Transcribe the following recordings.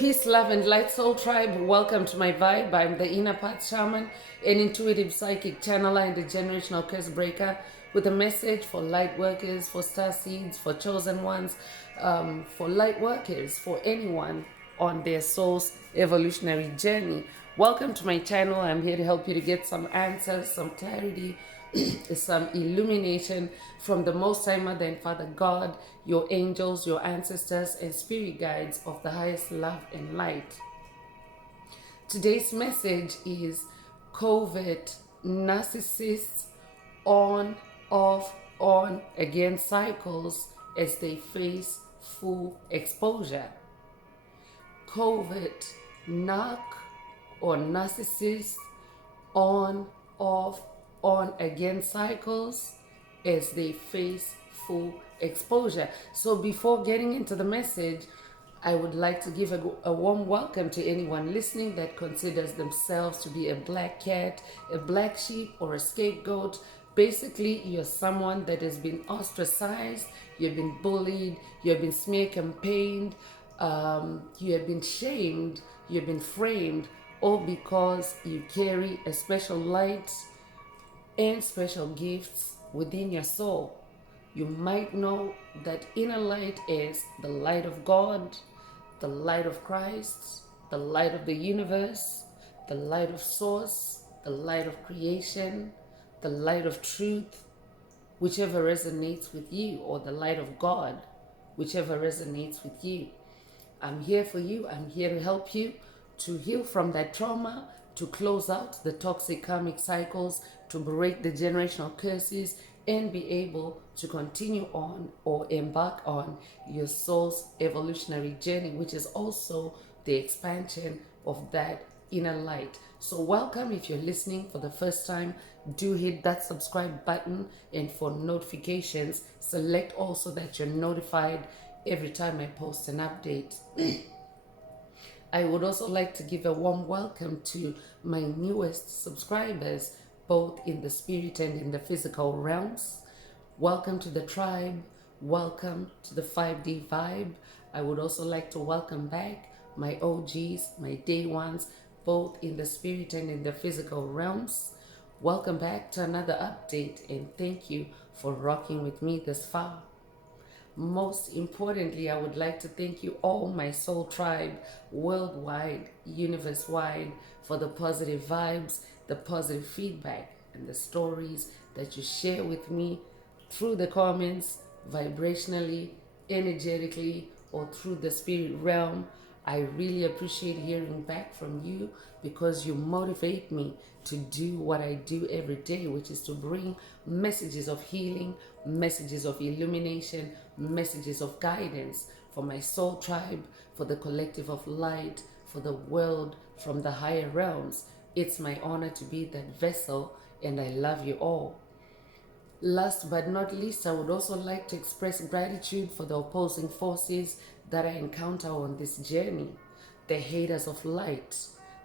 Peace, love, and light, soul tribe. Welcome to my vibe. I'm the inner path shaman, an intuitive psychic channeler, and a generational curse breaker with a message for light workers, for star seeds, for chosen ones, for light workers, for anyone on their soul's evolutionary journey. Welcome to my channel. I'm here to help you to get some answers, some clarity, some illumination from the Most High Mother and Father God, your angels, your ancestors, and spirit guides of the highest love and light. Today's message is covert narcissists on, off, on, again cycles as they face full exposure. Covert narc or narcissist on, off, on again cycles as they face full exposure. So before getting into the message, I would like to give a warm welcome to anyone listening that considers themselves to be a black cat, a black sheep, or a scapegoat. Basically, you're someone that has been ostracized, you've been bullied, you have been smear campaigned, you have been shamed, you've been framed, all because you carry a special light and special gifts within your soul. You might know that inner light is the light of God, the light of Christ, the light of the universe, the light of source, the light of creation, the light of truth, whichever resonates with you, or the light of God, whichever resonates with you. I'm here for you. I'm here to help you to heal from that trauma, to close out the toxic karmic cycles, to break the generational curses, and be able to continue on or embark on your soul's evolutionary journey, which is also the expansion of that inner light. So welcome. If you're listening for the first time, do hit that subscribe button, and for notifications, select also that you're notified every time I post an update. I would also like to give a warm welcome to my newest subscribers, both in the spirit and in the physical realms. Welcome to the tribe. Welcome to the 5D vibe. I would also like to welcome back my OGs, my day ones, both in the spirit and in the physical realms. Welcome back to another update, and thank you for rocking with me this far. Most importantly, I would like to thank you all, my soul tribe, worldwide, universe-wide, for the positive vibes, the positive feedback, and the stories that you share with me through the comments, vibrationally, energetically, or through the spirit realm. I really appreciate hearing back from you, because you motivate me to do what I do every day, which is to bring messages of healing, messages of illumination, messages of guidance for my soul tribe, for the collective of light, for the world from the higher realms. It's my honor to be that vessel, and I love you all. Last but not least, I would also like to express gratitude for the opposing forces that I encounter on this journey. The haters of light,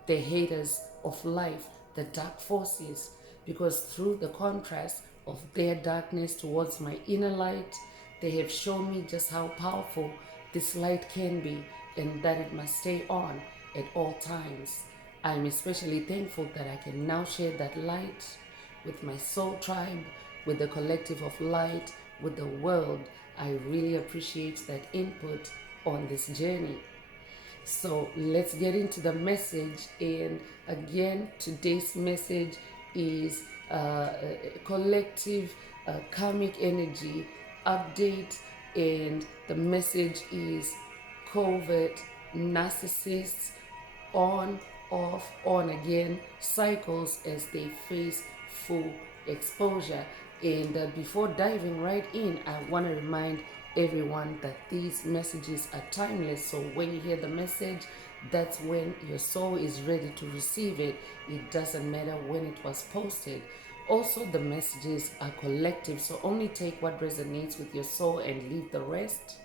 the haters of life, the dark forces, because through the contrast of their darkness towards my inner light, they have shown me just how powerful this light can be, and that it must stay on at all times. I'm especially thankful that I can now share that light with my soul tribe, with the collective of light, with the world. I really appreciate that input on this journey. So let's get into the message. And again, today's message is collective karmic energy update, and the message is covert narcissists on, off, on again cycles as they face full exposure. And before diving right in, I want to remind everyone that these messages are timeless. So when you hear the message, that's when your soul is ready to receive it. It doesn't matter when it was posted. Also, the messages are collective, so only take what resonates with your soul and leave the rest.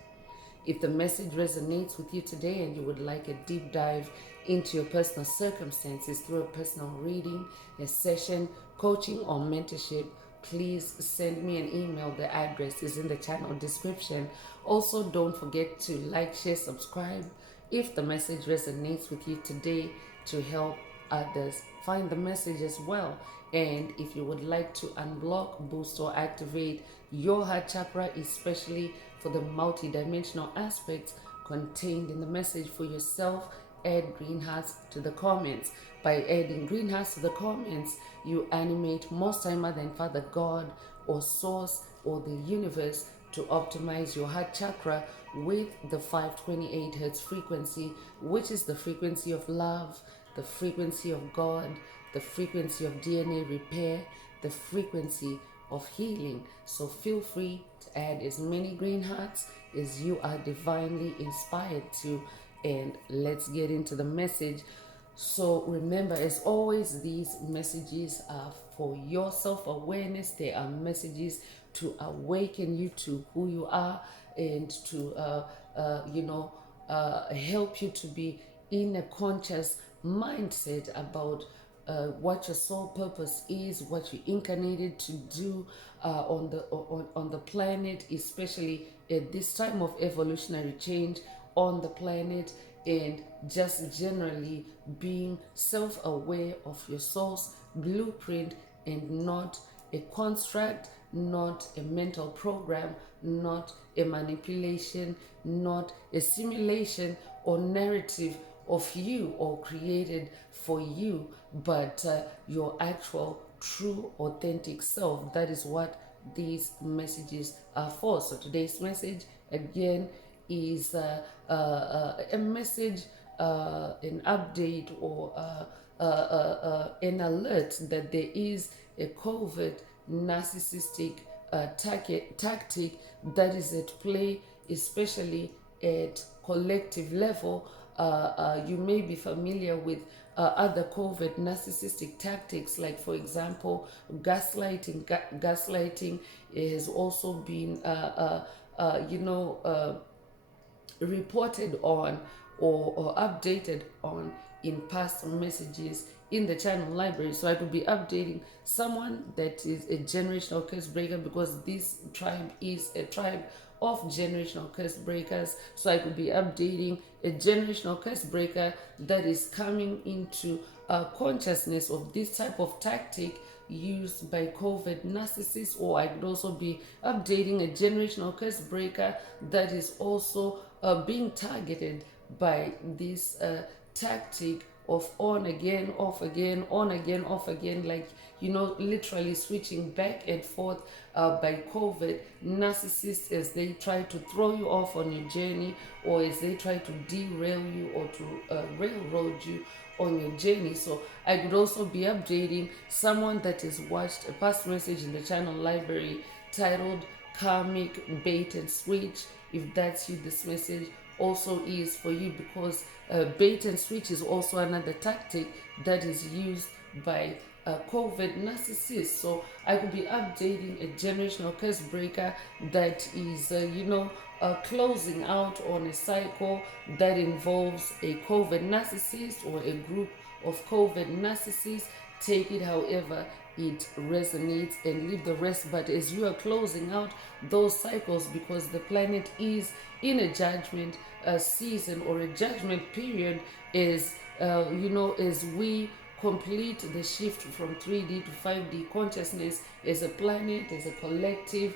If the message resonates with you today and you would like a deep dive into your personal circumstances through a personal reading, a session, coaching, or mentorship, please send me an email. The address is in the channel description. Also, don't forget to like, share, subscribe, if the message resonates with you today, to help others find the message as well. And if you would like to unblock, boost, or activate your heart chakra, especially for the multi-dimensional aspects contained in the message for yourself, add green hearts to the comments. By adding green hearts to the comments, you animate Most High Mother and Father God or Source or the universe to optimize your heart chakra with the 528 hertz frequency, which is the frequency of love, the frequency of God, the frequency of DNA repair, the frequency of healing. So feel free to add as many green hearts as you are divinely inspired to, and let's get into the message. So remember, as always, these messages are for your self-awareness. They are messages to awaken you to who you are and to help you to be in a conscious mindset about what your soul purpose is, what you incarnated to do on the planet, especially at this time of evolutionary change on the planet, and just generally being self-aware of your soul's blueprint and not a construct, not a mental program, not a manipulation, not a simulation or narrative of you or created for you, but your actual, true, authentic self. That is what these messages are for. So today's message, again, is a message, an update, or an alert that there is a covert narcissistic tactic that is at play, especially at collective level. You may be familiar with other covert narcissistic tactics, like, for example, gaslighting. Gaslighting has also been, reported on or updated on in past messages in the channel library. So I will be updating someone that is a generational curse breaker, because this tribe is a tribe of generational curse breakers. So I could be updating a generational curse breaker that is coming into consciousness of this type of tactic used by covert narcissists. Or I could also be updating a generational curse breaker that is also being targeted by this tactic of on again, off again, on again, off again, like, literally switching back and forth by covert narcissists as they try to throw you off on your journey, or as they try to derail you or to railroad you on your journey. So I could also be updating someone that has watched a past message in the channel library titled Karmic Bait and Switch. If that's you, this message also is for you, because bait and switch is also another tactic that is used by covert narcissists. So I could be updating a generational curse breaker that is, closing out on a cycle that involves a covert narcissist or a group of covert narcissists. Take it however it resonates and leave the rest. But as you are closing out those cycles, because the planet is in a judgment season or a judgment period, is as we complete the shift from 3D to 5D consciousness as a planet, as a collective,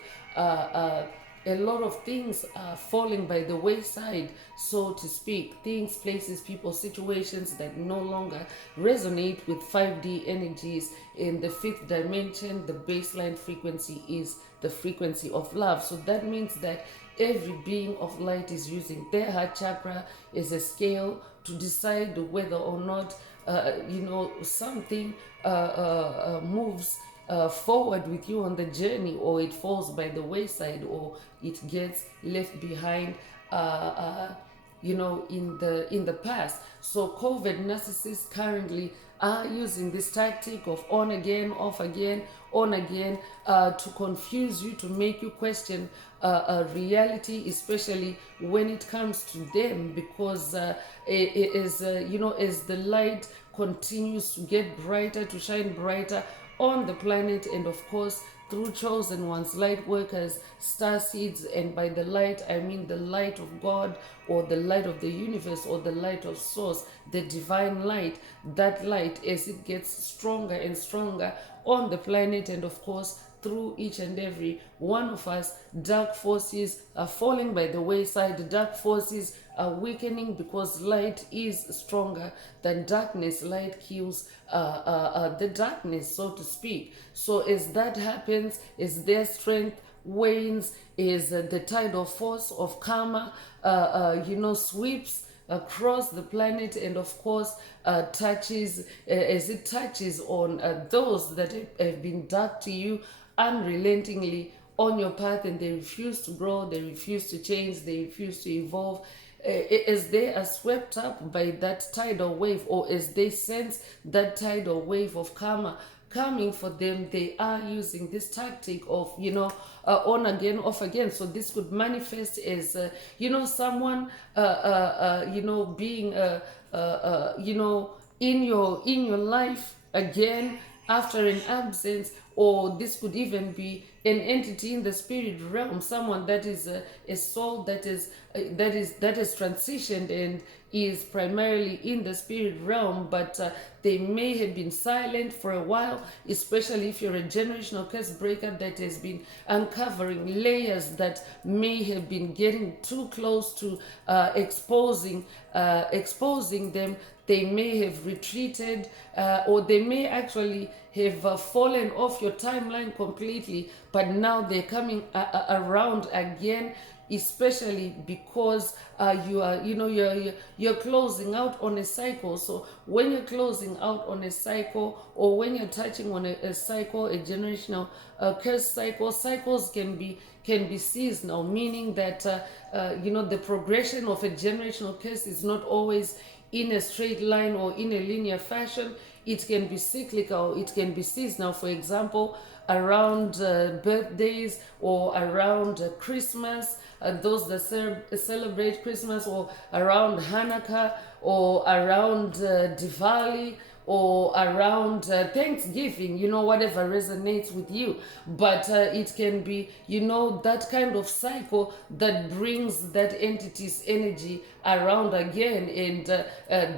a lot of things are falling by the wayside, so to speak. Things, places, people, situations that no longer resonate with 5D energies. In the fifth dimension, the baseline frequency is the frequency of love. So that means that every being of light is using their heart chakra as a scale to decide whether or not something moves forward with you on the journey, or it falls by the wayside, or it gets left behind in the past. So covert narcissists currently are using this tactic of on again, off again, on again, to confuse you, to make you question reality, especially when it comes to them, because as the light continues to get brighter, to shine brighter on the planet, and of course through chosen ones, light workers, star seeds. And by the light, I mean the light of God, or the light of the universe, or the light of source, the divine light. That light, as it gets stronger and stronger on the planet, and of course through each and every one of us, dark forces are falling by the wayside. Dark forces are weakening, because light is stronger than darkness. Light kills the darkness, so to speak. So as that happens, as their strength wanes, is the tidal force of karma sweeps across the planet, and of course touches, as it touches on those that have been dark to you unrelentingly on your path, and they refuse to grow, they refuse to change, they refuse to evolve. As they are swept up by that tidal wave, or as they sense that tidal wave of karma coming for them, they are using this tactic of on again, off again. So this could manifest as someone being in your life again after an absence. Or this could even be an entity in the spirit realm, someone that is a soul that is transitioned and is primarily in the spirit realm, but they may have been silent for a while, especially if you're a generational curse breaker that has been uncovering layers that may have been getting too close to exposing them. They may have retreated, or they may actually have fallen off your timeline completely, but now they're coming around again, especially because you're closing out on a cycle. So when you're closing out on a cycle, or when you're touching on a cycle, a generational curse cycle, cycles can be seasonal, meaning that the progression of a generational curse is not always in a straight line or in a linear fashion. It can be cyclical, it can be seasonal. For example, around birthdays, or around Christmas, those that celebrate Christmas, or around Hanukkah, or around Diwali, or around Thanksgiving, whatever resonates with you. But it can be, that kind of cycle that brings that entity's energy around again. And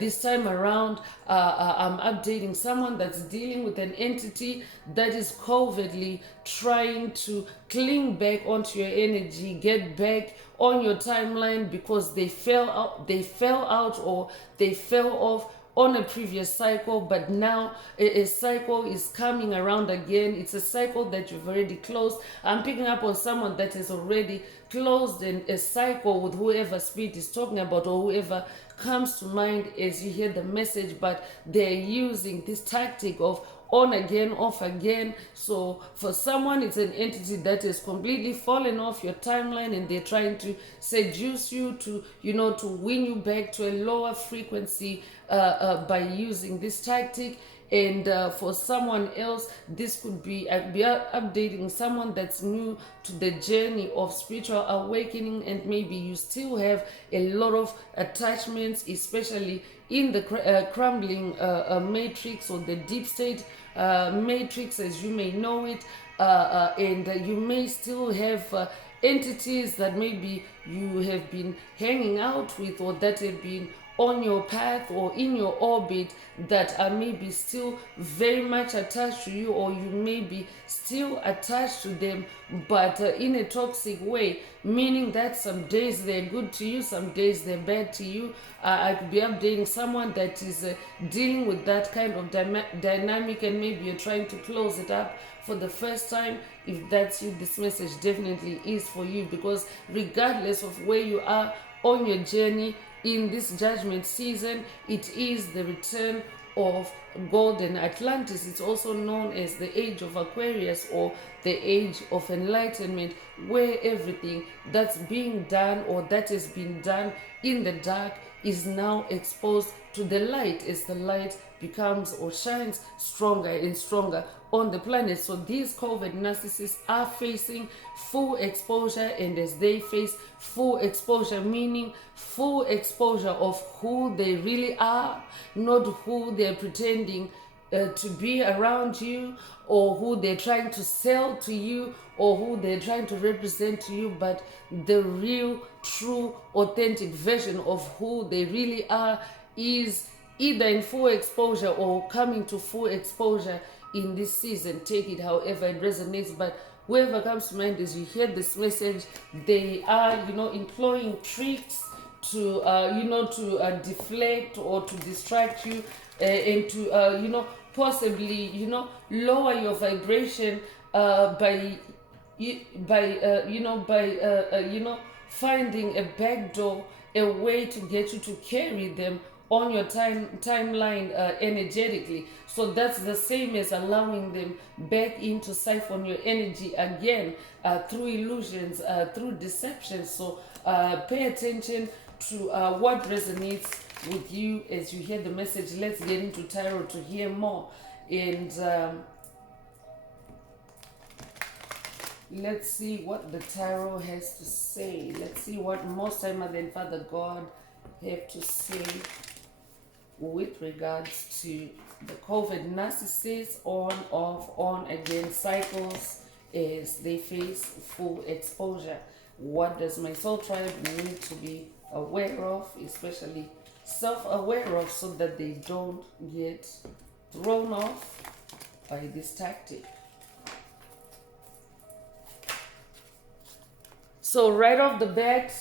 this time around, I'm updating someone that's dealing with an entity that is covertly trying to cling back onto your energy, get back on your timeline, because they fell out, or they fell off on a previous cycle. But now a cycle is coming around again. It's a cycle that you've already closed. I'm picking up on someone that has already closed a cycle with whoever spirit is talking about, or whoever comes to mind as you hear the message, but they're using this tactic of on again, off again. So for someone, it's an entity that has completely fallen off your timeline, and they're trying to seduce you to win you back to a lower frequency by using this tactic. And for someone else, this could be updating someone that's new to the journey of spiritual awakening, and maybe you still have a lot of attachments, especially in the crumbling matrix, or the deep state matrix as you may know it, and you may still have entities that maybe you have been hanging out with, or that have been on your path or in your orbit, that are maybe still very much attached to you, or you may be still attached to them, but in a toxic way, meaning that some days they're good to you, some days they're bad to you. I could be updating someone that is dealing with that kind of dynamic, and maybe you're trying to close it up for the first time. If that's you, this message definitely is for you, because regardless of where you are on your journey in this judgment season, it is the return of golden Atlantis. It's also known as the age of Aquarius, or the age of enlightenment, where everything that's being done, or that has been done in the dark, is now exposed to the light, as the light becomes or shines stronger and stronger on the planet. So these COVID narcissists are facing full exposure, and as they face full exposure, meaning full exposure of who they really are, not who they're pretending to be around you, or who they're trying to sell to you, or who they're trying to represent to you, but the real, true, authentic version of who they really are is either in full exposure or coming to full exposure in this season. Take it however it resonates, but whoever comes to mind as you hear this message, they are, employing tricks to, deflect or to distract you, and to, possibly, lower your vibration by finding a backdoor, a way to get you to carry them on your timeline energetically. So that's the same as allowing them back in to siphon your energy again, through illusions, through deception. So pay attention to what resonates with you as you hear the message. Let's get into tarot to hear more, and let's see what the tarot has to say. Let's see what Most High Mother and Father God have to say with regards to the COVID narcissists, on, off, on, again cycles as they face full exposure. What does my soul tribe need to be aware of, especially self-aware of, so that they don't get thrown off by this tactic? So right off the bat,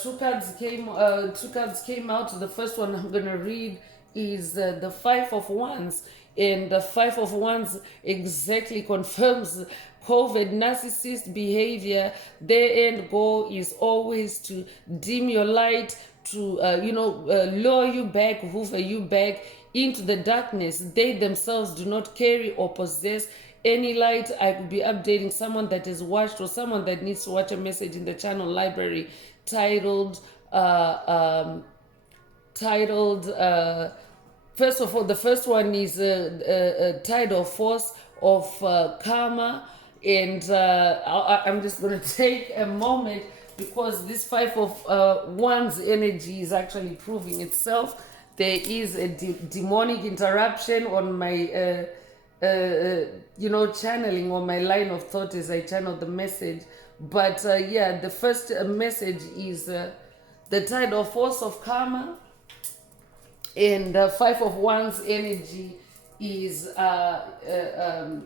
two cards came out. The first one I'm gonna read is the Five of Wands, and the Five of Wands exactly confirms COVID narcissist behavior. Their end goal is always to dim your light, to lure you back, hoover you back into the darkness. They themselves do not carry or possess any light. I could be updating someone that has watched, or someone that needs to watch a message in the channel library titled first of all, the first one is a tidal force of karma, and I'm just going to take a moment, because this Five of Wands energy is actually proving itself. There is a demonic interruption on my channeling, on my line of thought as I channel the message. But the first message is the tidal force of karma, and the Five of Wands energy is the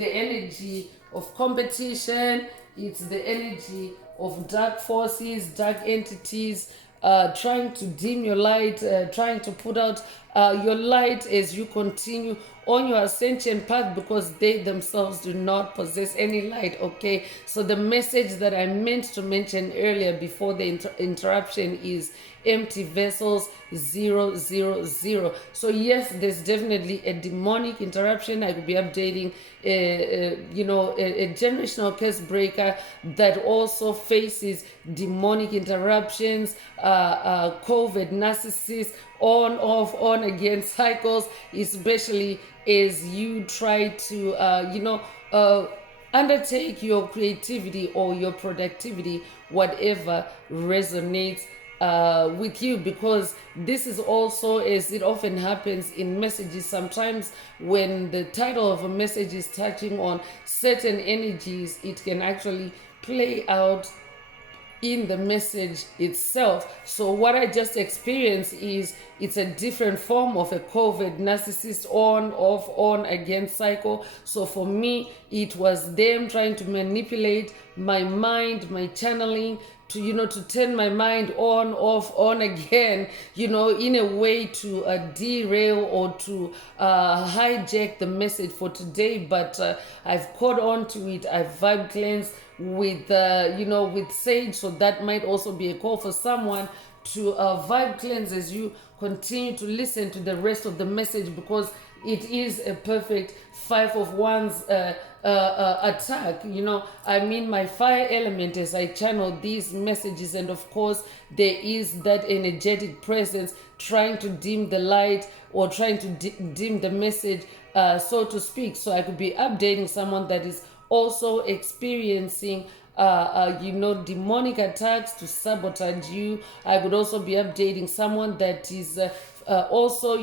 energy of competition. It's the energy of dark forces, dark entities, trying to dim your light, trying to put out your light as you continue on your ascension path, because they themselves do not possess any light. Okay, so the message that I meant to mention earlier before the interruption is empty vessels 000. So yes, there's definitely a demonic interruption. I could be updating a generational curse breaker that also faces demonic interruptions, COVID narcissists, on, off, on, again cycles, especially as you try to undertake your creativity or your productivity, whatever resonates with you. Because this is also, as it often happens in messages, sometimes when the title of a message is touching on certain energies, it can actually play out in the message itself. So what I just experienced is, it's a different form of a COVID narcissist on, off, on, again cycle. So for me, it was them trying to manipulate my mind, my channeling, to turn my mind on, off, on again, in a way to derail or to hijack the message for today. But I've caught on to it. I've vibe cleansed with with sage. So that might also be a call for someone to vibe cleanse as you continue to listen to the rest of the message, because it is a perfect Five of Wands attack. My fire element as I channel these messages, and of course there is that energetic presence trying to dim the light, or trying to dim the message, so to speak. So I could be updating someone that is also experiencing demonic attacks to sabotage you. I could also be updating someone that is also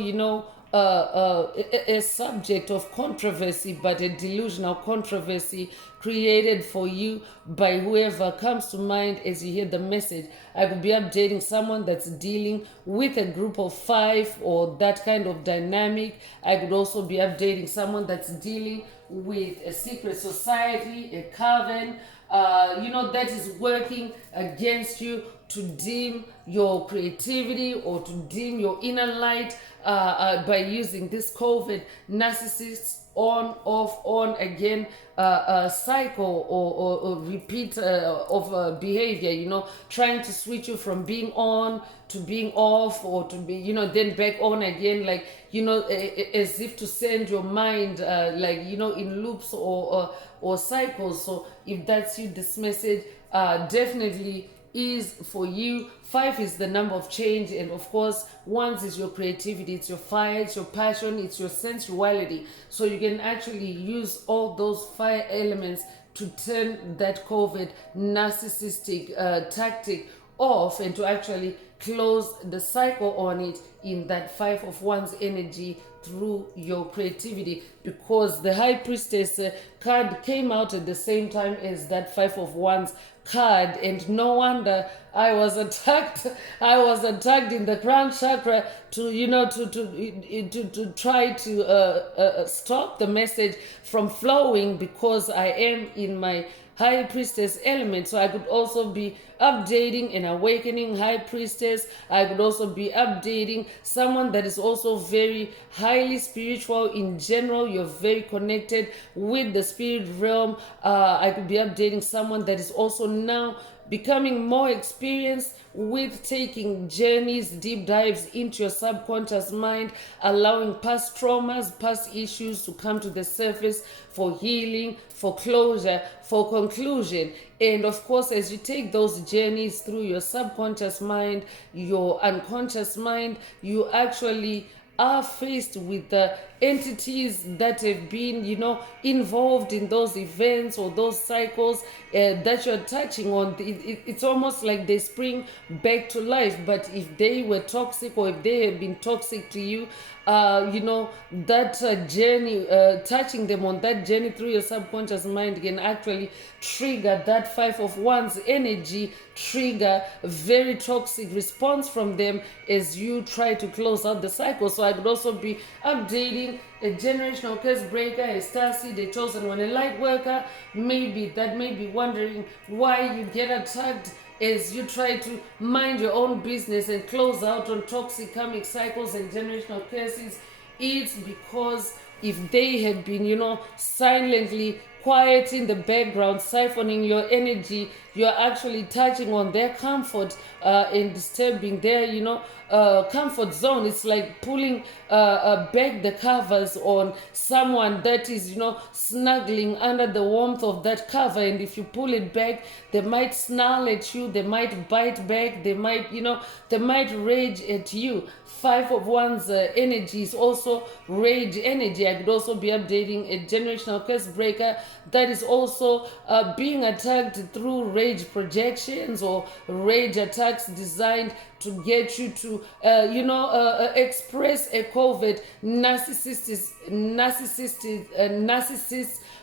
a subject of controversy, but a delusional controversy created for you by whoever comes to mind as you hear the message. I could be updating someone that's dealing with a group of 5 or that kind of dynamic. I could also be updating someone that's dealing with a secret society, a coven, that is working against you to dim your creativity or to dim your inner light by using this COVID narcissist on, off, on again cycle or repeat of behavior, trying to switch you from being on to being off, or to be, then back on again, like, as if to send your mind in loops or cycles. So if that's you, this message definitely is for you. 5 is the number of change, and of course 1 is your creativity, it's your fire, it's your passion, it's your sensuality. So you can actually use all those 5 elements to turn that COVID narcissistic tactic off, and to actually close the cycle on it in that 5 of Wands energy through your creativity, because the High Priestess card came out at the same time as that 5 of Wands card, and no wonder I was attacked in the crown chakra to try to stop the message from flowing, because I am in my High Priestess element. So I could also be updating an awakening High Priestess. I could also be updating someone that is also very highly spiritual in general. You're very connected with the spirit realm. I could be updating someone that is also now becoming more experienced with taking journeys, deep dives into your subconscious mind, allowing past traumas, past issues to come to the surface for healing, for closure, for conclusion. And of course, as you take those journeys through your subconscious mind, your unconscious mind, you actually are faced with the entities that have been, involved in those events or those cycles that you're touching on. It's almost like they spring back to life. But if they were toxic, or if they have been toxic to you, that journey, touching them on that journey through your subconscious mind can actually trigger that 5 of Wands energy, trigger a very toxic response from them as you try to close out the cycle. So I could also be updating a generational curse breaker, a starseed, a chosen one, a light worker, maybe wondering why you get attacked as you try to mind your own business and close out on toxic karmic cycles and generational curses. It's because if they have been, silently quiet in the background, siphoning your energy, you're actually touching on their comfort and disturbing their, comfort zone. It's like pulling back the covers on someone that is, snuggling under the warmth of that cover. And if you pull it back, they might snarl at you, they might bite back, they might, they might rage at you. 5 of Wands energy is also rage energy. I could also be updating a generational curse breaker that is also being attacked through rage projections or rage attacks designed to get you to, express a covert narcissist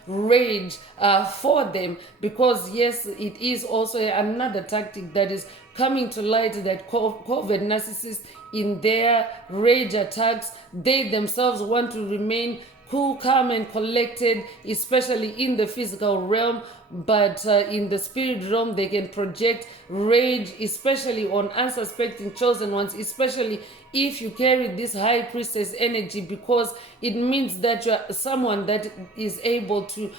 rage for them. Because yes, it is also another tactic that is coming to light, that covert narcissists, in their rage attacks, they themselves want to remain cool, calm, and collected, especially in the physical realm. But in the spirit realm, they can project rage, especially on unsuspecting chosen ones, especially if you carry this High Priestess energy, because it means that you're someone that is able to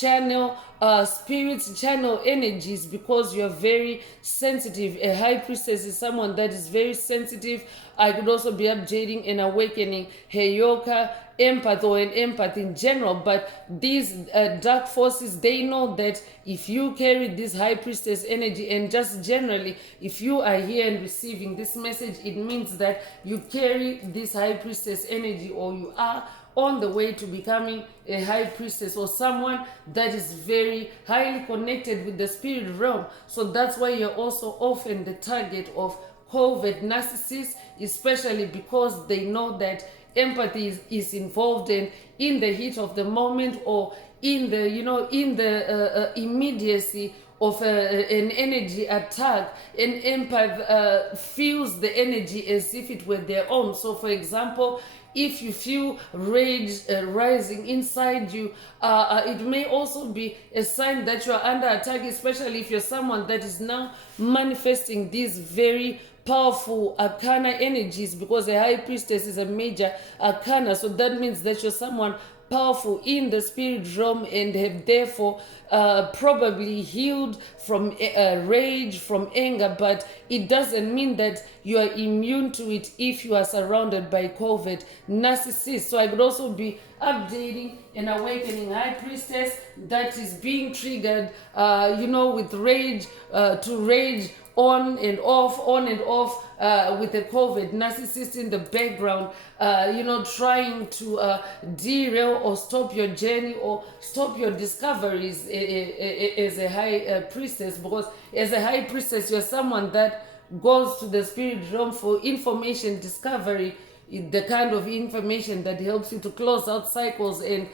channel spirits, channel energies, because you're very sensitive. A High Priestess is someone that is very sensitive. I could also be updating and awakening Heyoka, empath, or an empath in general. But these dark forces, they know that if you carry this High Priestess energy, and just generally, if you are here and receiving this message, it means that you carry this High Priestess energy, or you are on the way to becoming a High Priestess, or someone that is very highly connected with the spirit realm. So that's why you're also often the target of covert narcissists, especially because they know that empathy is involved, and in the heat of the moment, or in the in the immediacy of an energy attack, an empath feels the energy as if it were their own. So for example, if you feel rage rising inside you, it may also be a sign that you are under attack, especially if you're someone that is now manifesting these very powerful arcana energies, because a high priestess is a major arcana. So that means that you're someone powerful in the spirit realm, and have therefore probably healed from rage, from anger, but it doesn't mean that you are immune to it if you are surrounded by COVID narcissists. So I could also be updating and awakening high priestess that is being triggered with rage, to rage on and off with the COVID narcissist in the background, trying to derail or stop your journey or stop your discoveries as a high priestess. Because as a high priestess, you're someone that goes to the spirit realm for information discovery, the kind of information that helps you to close out cycles, and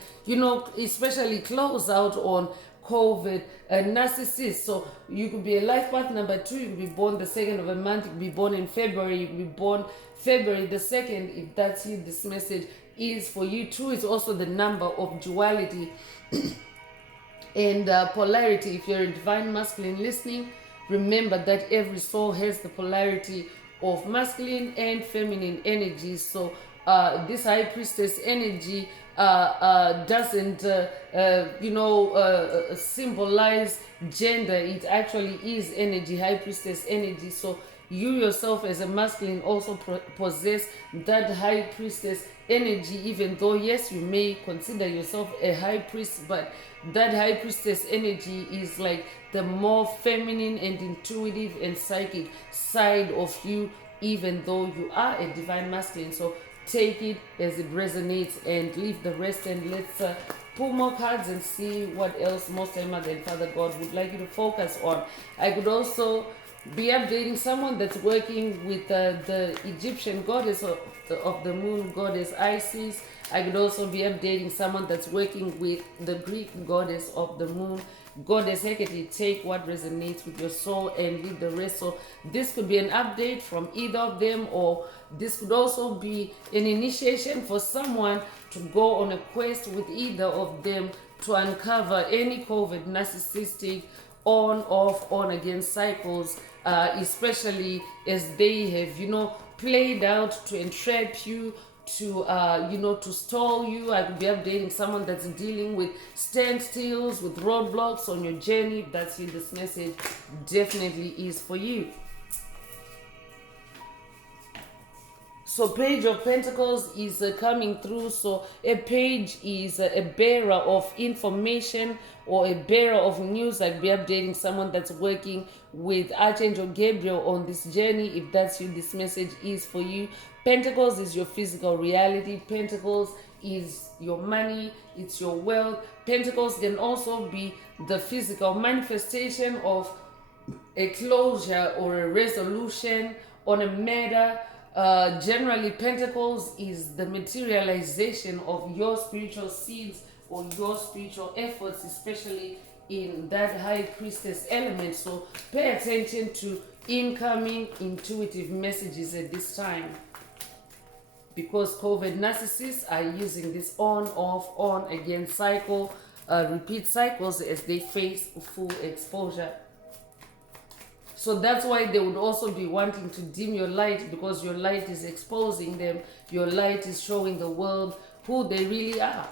especially close out on COVID narcissist. So you could be a life path number 2, you could be born the 2nd of a month, you could be born in February, you could be born February the 2nd. If that's you, this message is for you too. It's also the number of duality and polarity. If you're a divine masculine listening, remember that every soul has the polarity of masculine and feminine energies. So this high priestess energy doesn't symbolize gender. It actually is energy, high priestess energy. So you yourself as a masculine also possess that high priestess energy, even though yes, you may consider yourself a high priest, but that high priestess energy is like the more feminine and intuitive and psychic side of you, even though you are a divine masculine. So take it as it resonates and leave the rest, and let's pull more cards and see what else Most High Mother and Father God would like you to focus on. I could also be updating someone that's working with the Egyptian goddess of the moon, goddess Isis. I could also be updating someone that's working with the Greek goddess of the moon, goddess Hecate. Take what resonates with your soul and leave the rest. So this could be an update from either of them, or this could also be an initiation for someone to go on a quest with either of them to uncover any COVID narcissistic on, off, on, again cycles, especially as they have, played out to entrap you, to to stall you. I could be updating someone that's dealing with standstills, with roadblocks on your journey. That's you. This message definitely is for you. So Page of Pentacles is coming through. So a page is a bearer of information or a bearer of news. I'd be updating someone that's working with Archangel Gabriel on this journey. If that's you, this message is for you. Pentacles is your physical reality. Pentacles is your money, it's your wealth. Pentacles can also be the physical manifestation of a closure or a resolution on a matter. Generally, Pentacles is the materialization of your spiritual seeds or your spiritual efforts, especially in that high priestess element. So pay attention to incoming intuitive messages at this time, because COVID narcissists are using this on, off, on, again cycle, repeat cycles as they face full exposure. So that's why they would also be wanting to dim your light, because your light is exposing them. Your light is showing the world who they really are.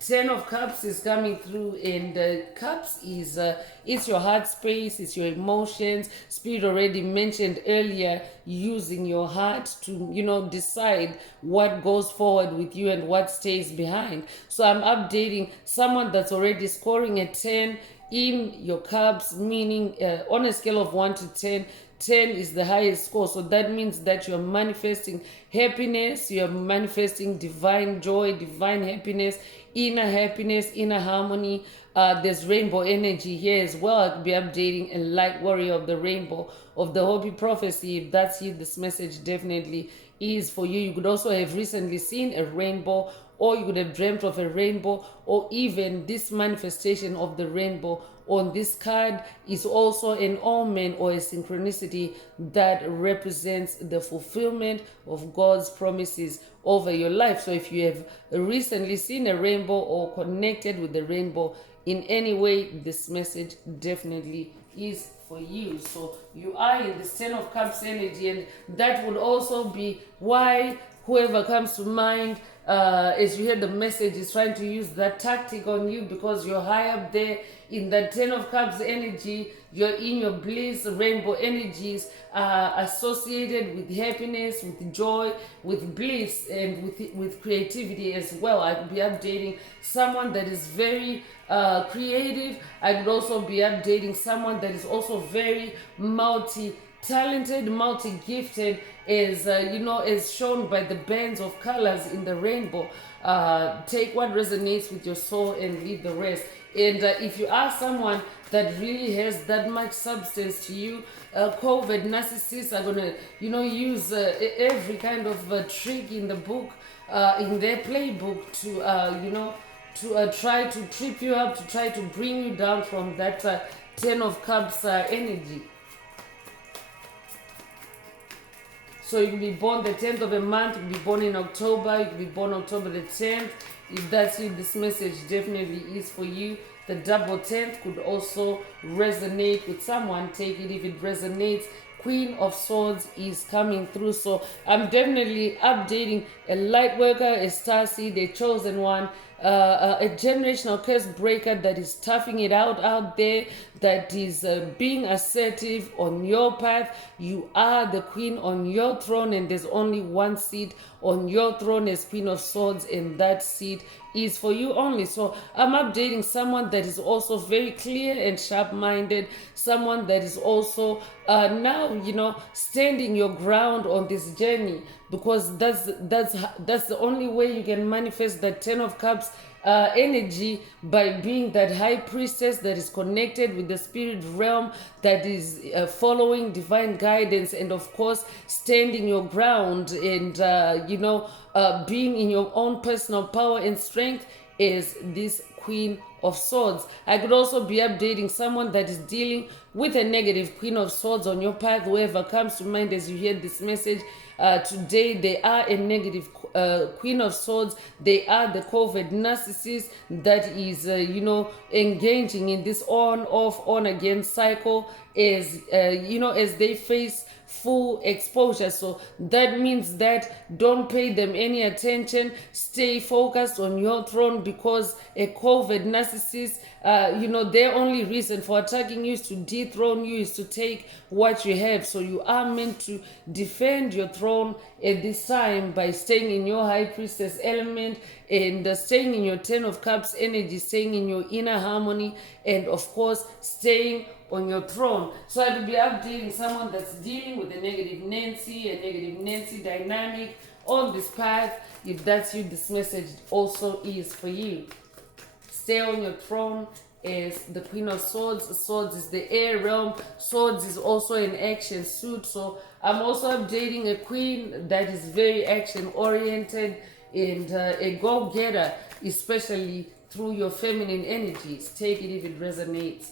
10 of Cups is coming through, and Cups is it's your heart space, it's your emotions. Spirit already mentioned earlier using your heart to decide what goes forward with you and what stays behind. So I'm updating someone that's already scoring a 10 in your Cups, meaning on a scale of 1 to 10, 10 is the highest score. So that means that you're manifesting happiness, you're manifesting divine joy, divine happiness inner happiness, inner harmony. There's rainbow energy here as well. I could be updating a light warrior of the rainbow of the Hopi prophecy. If that's you, this message definitely is for you. You could also have recently seen a rainbow, or you could have dreamt of a rainbow, or even this manifestation of the rainbow on this card is also an omen or a synchronicity that represents the fulfillment of God's promises over your life. So if you have recently seen a rainbow or connected with the rainbow in any way, this message definitely is for you. So you are in the Ten of Cups energy, and that would also be why whoever comes to mind as you hear the message is trying to use that tactic on you, because you're high up there in the Ten of Cups energy. You're in your bliss. Rainbow energies are associated with happiness, with joy, with bliss, and with creativity as well. I could be updating someone that is very creative. I could also be updating someone that is also very multi-talented, multi-gifted, is as shown by the bands of colors in the rainbow. Take what resonates with your soul and leave the rest. And if you are someone that really has that much substance to you, COVID narcissists are gonna use every kind of trick in the book, in their playbook, to try to trip you up, to try to bring you down from that Ten of Cups energy. So you can be born the 10th of a month, you can be born in October, you can be born October the 10th. If that's you, this message definitely is for you. The double 10th could also resonate with someone. Take it if it resonates. Queen of Swords is coming through. So I'm definitely updating a light worker, a starseed, a chosen one, a generational curse breaker that is toughing it out there, that is being assertive on your path. You are the queen on your throne, and there's only one seat on your throne as Queen of Swords, and that seat is for you only. So I'm updating someone that is also very clear and sharp-minded, someone that is also now standing your ground on this journey, because that's the only way you can manifest that Ten of Cups energy, by being that high priestess that is connected with the spirit realm, that is following divine guidance, and of course standing your ground, and being in your own personal power and strength is this Queen of Swords. I could also be updating someone that is dealing with a negative Queen of Swords on your path. Whoever comes to mind as you hear this message today, they are a negative Queen of Swords. They are the COVID narcissist that is engaging in this on off on again cycle, as as they face full exposure. So that means that don't pay them any attention. Stay focused on your throne, because a COVID narcissist, their only reason for attacking you is to dethrone you, is to take what you have. So you are meant to defend your throne at this time by staying in your high priestess element, and staying in your Ten of Cups energy, staying in your inner harmony, and of course staying on your throne. So I will be updating someone that's dealing with a negative Nancy dynamic on this path. If that's you, this message also is for you. Stay on your throne as the Queen of Swords. Swords is the air realm. Swords is also an action suit. So I'm also updating a queen that is very action oriented and a go-getter, especially through your feminine energies. Take it if it resonates.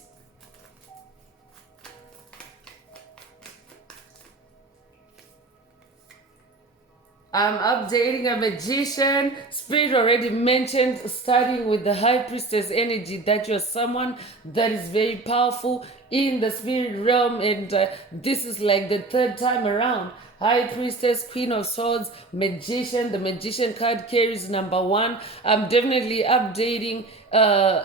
I'm updating a magician. Spirit already mentioned, starting with the high priestess energy, that you're someone that is very powerful in the spirit realm, and this is like the third time around. High priestess, Queen of Swords, magician. The magician card carries number 1. I'm definitely updating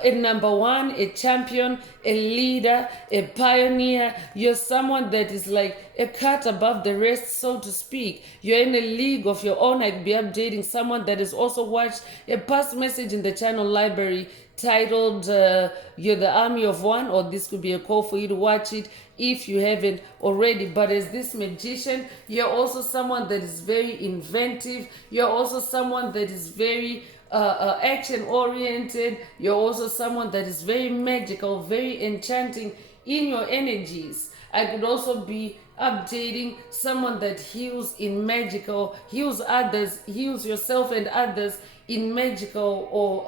in number 1, a champion, a leader, a pioneer. You're someone that is like a cut above the rest, so to speak. You're in a league of your own. I'd be updating someone that has also watched a past message in the channel library titled You're the Army of One, or this could be a call for you to watch it if you haven't already. But as this magician, you're also someone that is very inventive. You're also someone that is very action oriented. You're also someone that is very magical, very enchanting in your energies. I could also be updating someone that heals in magical, heals others, heals yourself and others in magical or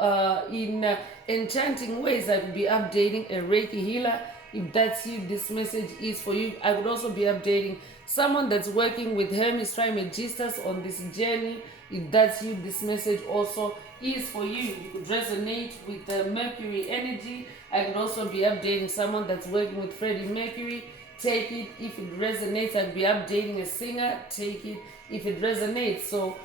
in enchanting ways. I could be updating a Reiki healer. If that's you, this message is for you. I would also be updating someone that's working with Hermes Trismegistus on this journey. If that's you, this message also is for you. You could resonate with the Mercury energy. I could also be updating someone that's working with Freddie Mercury. Take it if it resonates. I'd be updating a singer. Take it if it resonates. So,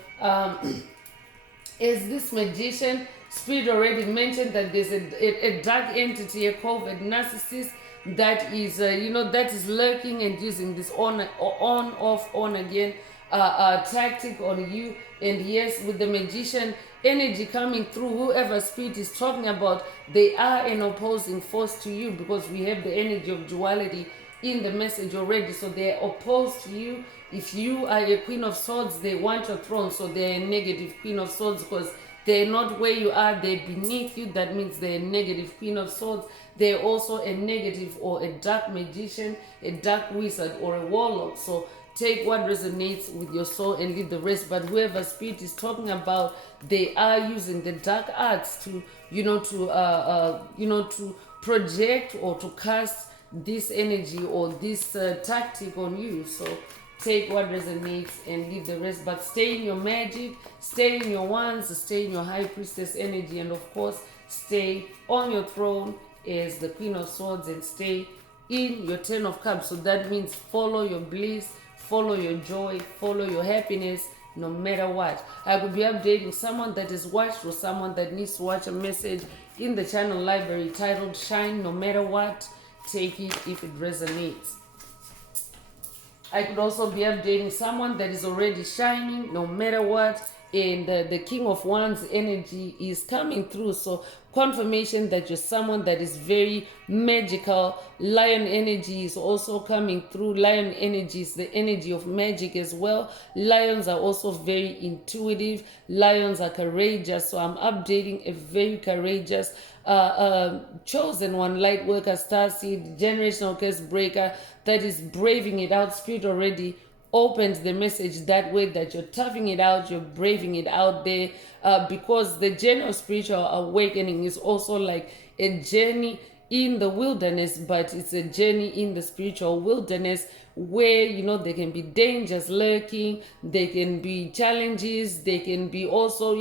is this magician, Spirit already mentioned that there's a dark entity, a covert narcissist that is, that is lurking and using this on, off, on again tactic on you. And yes, with the magician energy coming through, whoever spirit is talking about, they are an opposing force to you, because we have the energy of duality in the message already. So they're opposed to you. If you are a Queen of Swords, they want your throne. So they're a negative Queen of Swords, because they're not where you are, they're beneath you. That means they're a negative Queen of Swords. They're also a negative or a dark magician, a dark wizard, or a warlock. So take what resonates with your soul and leave the rest. But whoever spirit is talking about, they are using the dark arts to, to project or to cast this energy or this tactic on you. So take what resonates and leave the rest. But stay in your magic, stay in your wands, stay in your high priestess energy, and of course stay on your throne as the Queen of Swords, and stay in your Ten of Cups. So that means follow your bliss, follow your joy, follow your happiness, no matter what. I could be updating someone that is watched, or someone that needs to watch a message in the channel library titled Shine No Matter What. Take it if it resonates. I could also be updating someone that is already shining no matter what, and the King of Wands energy is coming through. So confirmation that you're someone that is very magical. Lion energy is also coming through. Lion energy is the energy of magic as well. Lions are also very intuitive. Lions are courageous. So I'm updating a very courageous chosen one, light worker, starseed, generational curse breaker, that is braving it out. Spirit already opened the message that way, that you're toughing it out, you're braving it out there, because the journey of spiritual awakening is also like a journey in the wilderness, but it's a journey in the spiritual wilderness where, there can be dangers lurking, there can be challenges, there can be also,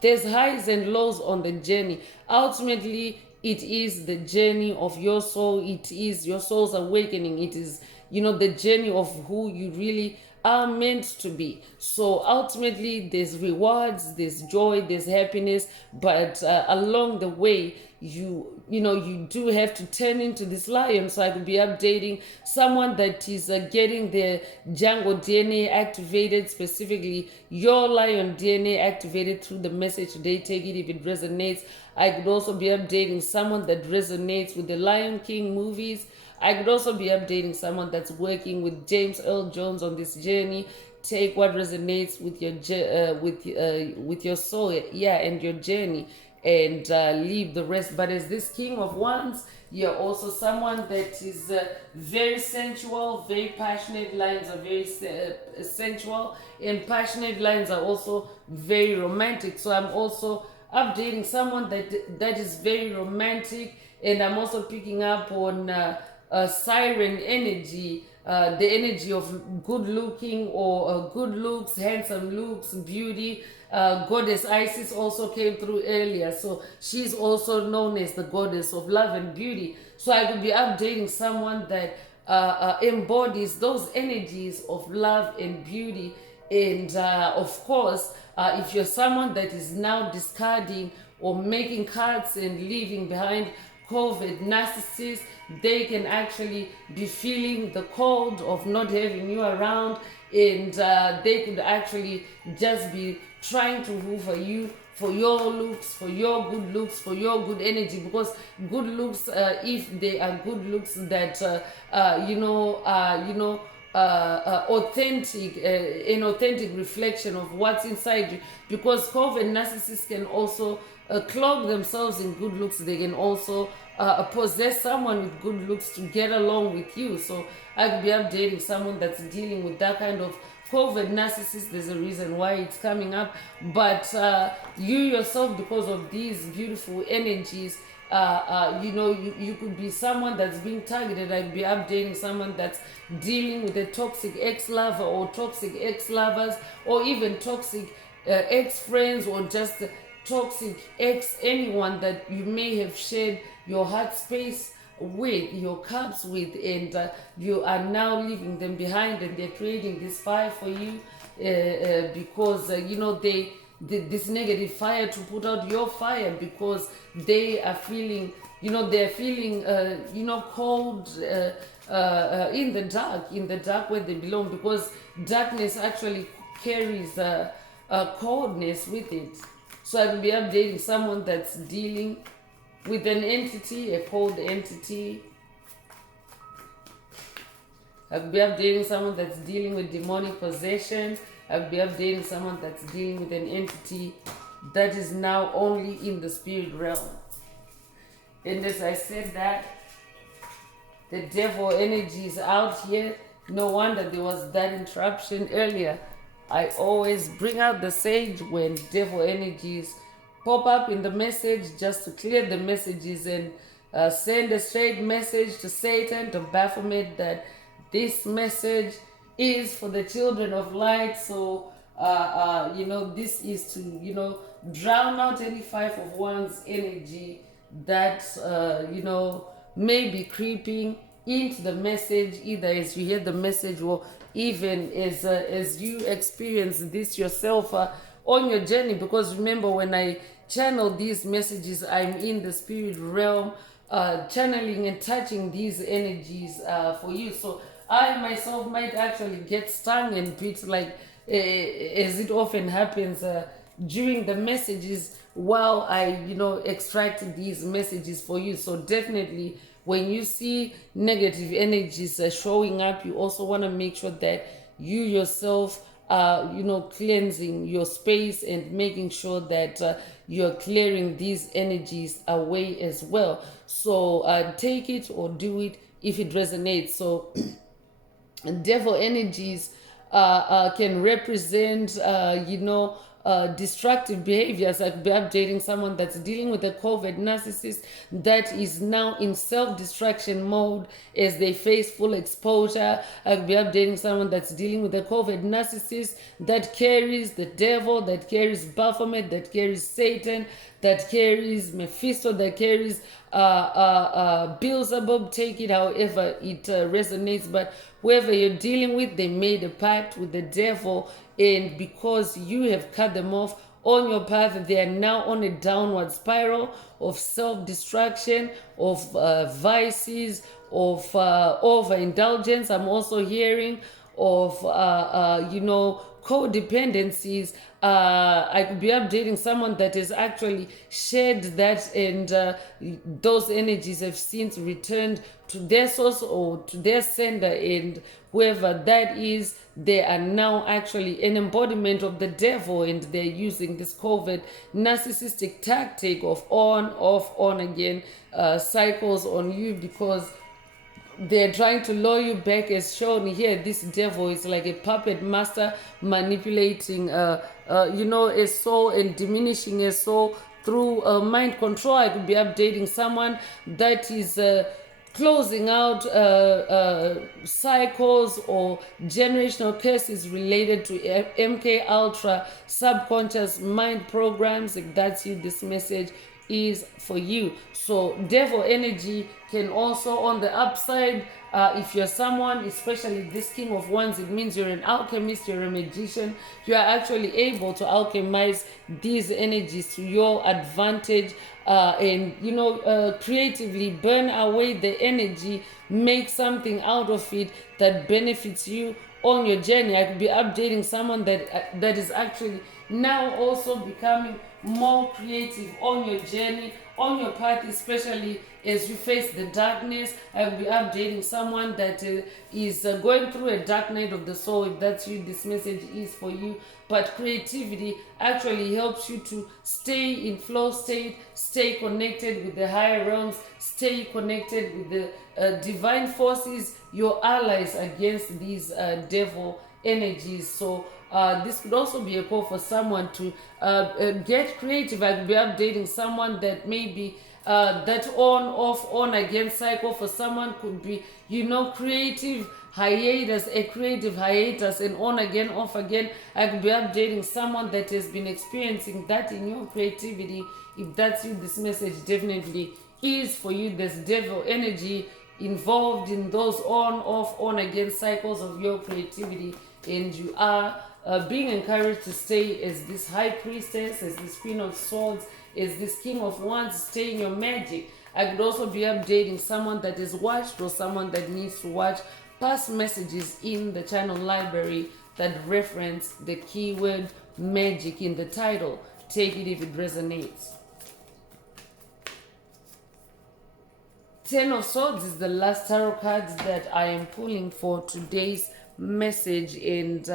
there's highs and lows on the journey. Ultimately, it is the journey of your soul. It is your soul's awakening. It is, the journey of who you really are meant to be. So ultimately, there's rewards, there's joy, there's happiness, but along the way, you do have to turn into this lion. So I could be updating someone that is getting their jungle DNA activated, specifically your lion DNA activated through the message today. Take it if it resonates. I could also be updating someone that resonates with the Lion King movies. I could also be updating someone that's working with James Earl Jones on this journey. Take what resonates with your with your soul, and your journey, and leave the rest. But as this King of Wands, you're also someone that is very sensual, very passionate. Lions are very sensual, and passionate lions are also very romantic. So I'm also updating someone that is very romantic, and I'm also picking up on siren energy, the energy of good looking, or good looks, handsome looks, beauty. Goddess Isis also came through earlier, so she's also known as the goddess of love and beauty. So I could be updating someone that embodies those energies of love and beauty. And of course, if you're someone that is now discarding or making cuts and leaving behind COVID narcissists, they can actually be feeling the cold of not having you around, and they could actually just be trying to hoover you for your looks, for your good looks, for your good energy. Because good looks, if they are good looks that authentic, an authentic reflection of what's inside you. Because covert narcissists can also clog themselves in good looks. They can also possess someone with good looks to get along with you. So I could be updating someone that's dealing with that kind of covert narcissist. There's a reason why it's coming up. But you yourself, because of these beautiful energies, you could be someone that's being targeted. I'd be updating someone that's dealing with a toxic ex-lover or toxic ex-lovers, or even toxic ex-friends, or just toxic ex-anyone that you may have shared your heart space with, your cups with, and you are now leaving them behind, and they're creating this fire for you because this negative fire to put out your fire, because they are feeling, they're feeling, cold in the dark where they belong, because darkness actually carries coldness with it. So I will be updating someone that's dealing with an entity, a cold entity. I'll be updating someone that's dealing with demonic possession. I'll be updating someone that's dealing with an entity that is now only in the spirit realm. And as I said that, the devil energy is out here. No wonder there was that interruption earlier. I always bring out the sage when devil energies pop up in the message, just to clear the messages and send a straight message to Satan, to Baphomet, that this message is for the children of light. So this is to drown out any 5 of Wands energy that may be creeping into the message, either as you hear the message or even as you experience this yourself on your journey. Because remember, when I channel these messages, I'm in the spirit realm, channeling and touching these energies for you. So I myself might actually get stung and bit, like as it often happens during the messages while I extract these messages for you. So definitely, when you see negative energies showing up, you also want to make sure that you yourself cleansing your space and making sure that you're clearing these energies away as well. So take it or do it if it resonates. So devil energies can represent destructive behaviors. I'd be updating someone that's dealing with a covert narcissist that is now in self-destruction mode as they face full exposure. I'd be updating someone that's dealing with a covert narcissist that carries the devil, that carries Baphomet, that carries Satan, that carries Mephisto, that carries Beelzebub. Take it however it resonates, but whoever you're dealing with, they made a pact with the devil, and because you have cut them off on your path, they are now on a downward spiral of self-destruction, of vices, of overindulgence. I'm also hearing of codependencies. I could be updating someone that has actually shared that, and those energies have since returned to their source or to their sender, and whoever that is, they are now actually an embodiment of the devil, and they're using this covert narcissistic tactic of on, off, on again cycles on you, because they're trying to lure you back. As shown here, this devil is like a puppet master, manipulating a soul and diminishing a soul through mind control. I could be updating someone that is closing out cycles or generational curses related to MK Ultra subconscious mind programs. If that's you, this message is for you. So devil energy can also, on the upside, if you're someone, especially this King of Wands, it means you're an alchemist, you're a magician. You are actually able to alchemize these energies to your advantage, and creatively burn away the energy, make something out of it that benefits you on your journey. I could be updating someone that is actually now also becoming more creative on your journey. on your path, especially as you face the darkness. I will be updating someone that is going through a dark night of the soul. If that's you, this message is for you. But creativity actually helps you to stay in flow state, stay connected with the higher realms, stay connected with the divine forces, your allies against these devil energies. So this could also be a call for someone to get creative. I could be updating someone that maybe that on, off, on, again cycle for someone could be, creative hiatus, a creative hiatus, and on again, off again. I could be updating someone that has been experiencing that in your creativity. If that's you, this message definitely is for you. There's devil energy involved in those on, off, on again cycles of your creativity, and you are being encouraged to stay as this high priestess, as this queen of swords, as this king of wands, stay in your magic. I could also be updating someone that is watched or someone that needs to watch past messages in the channel library that reference the keyword magic in the title. Take it if it resonates. Ten of Swords is the last tarot cards that I am pulling for today's message, and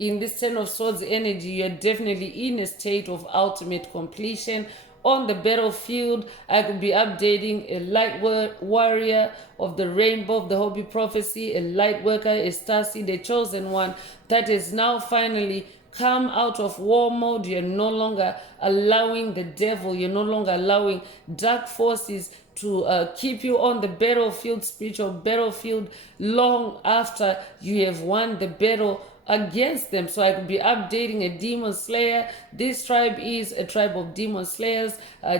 in this Ten of Swords energy, you're definitely in a state of ultimate completion. On the battlefield, I could be updating a light warrior of the rainbow of the Hopi prophecy, a light worker, a star seed, a chosen one that is now finally come out of war mode. You're no longer allowing the devil, you're no longer allowing dark forces to keep you on the battlefield, spiritual battlefield, long after you have won the battle against them. So I could be updating a demon slayer. This tribe is a tribe of demon slayers.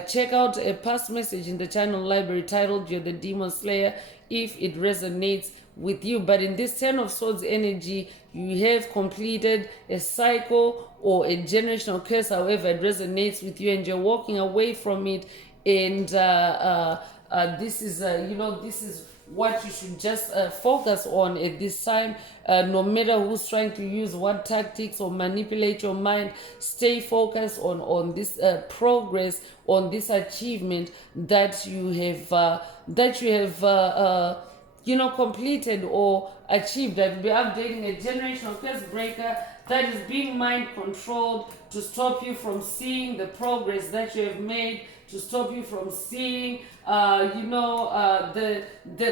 Check out a past message in the channel library titled "You're the Demon Slayer" if it resonates with you. But in this Ten of Swords energy, you have completed a cycle or a generational curse, however it resonates with you, and you're walking away from it. And this is this is what you should just focus on at this time. No matter who's trying to use what tactics or manipulate your mind, stay focused on this progress, on this achievement that you have completed or achieved. I will be updating a generational curse breaker that is being mind controlled to stop you from seeing the progress that you have made, to stop you from seeing the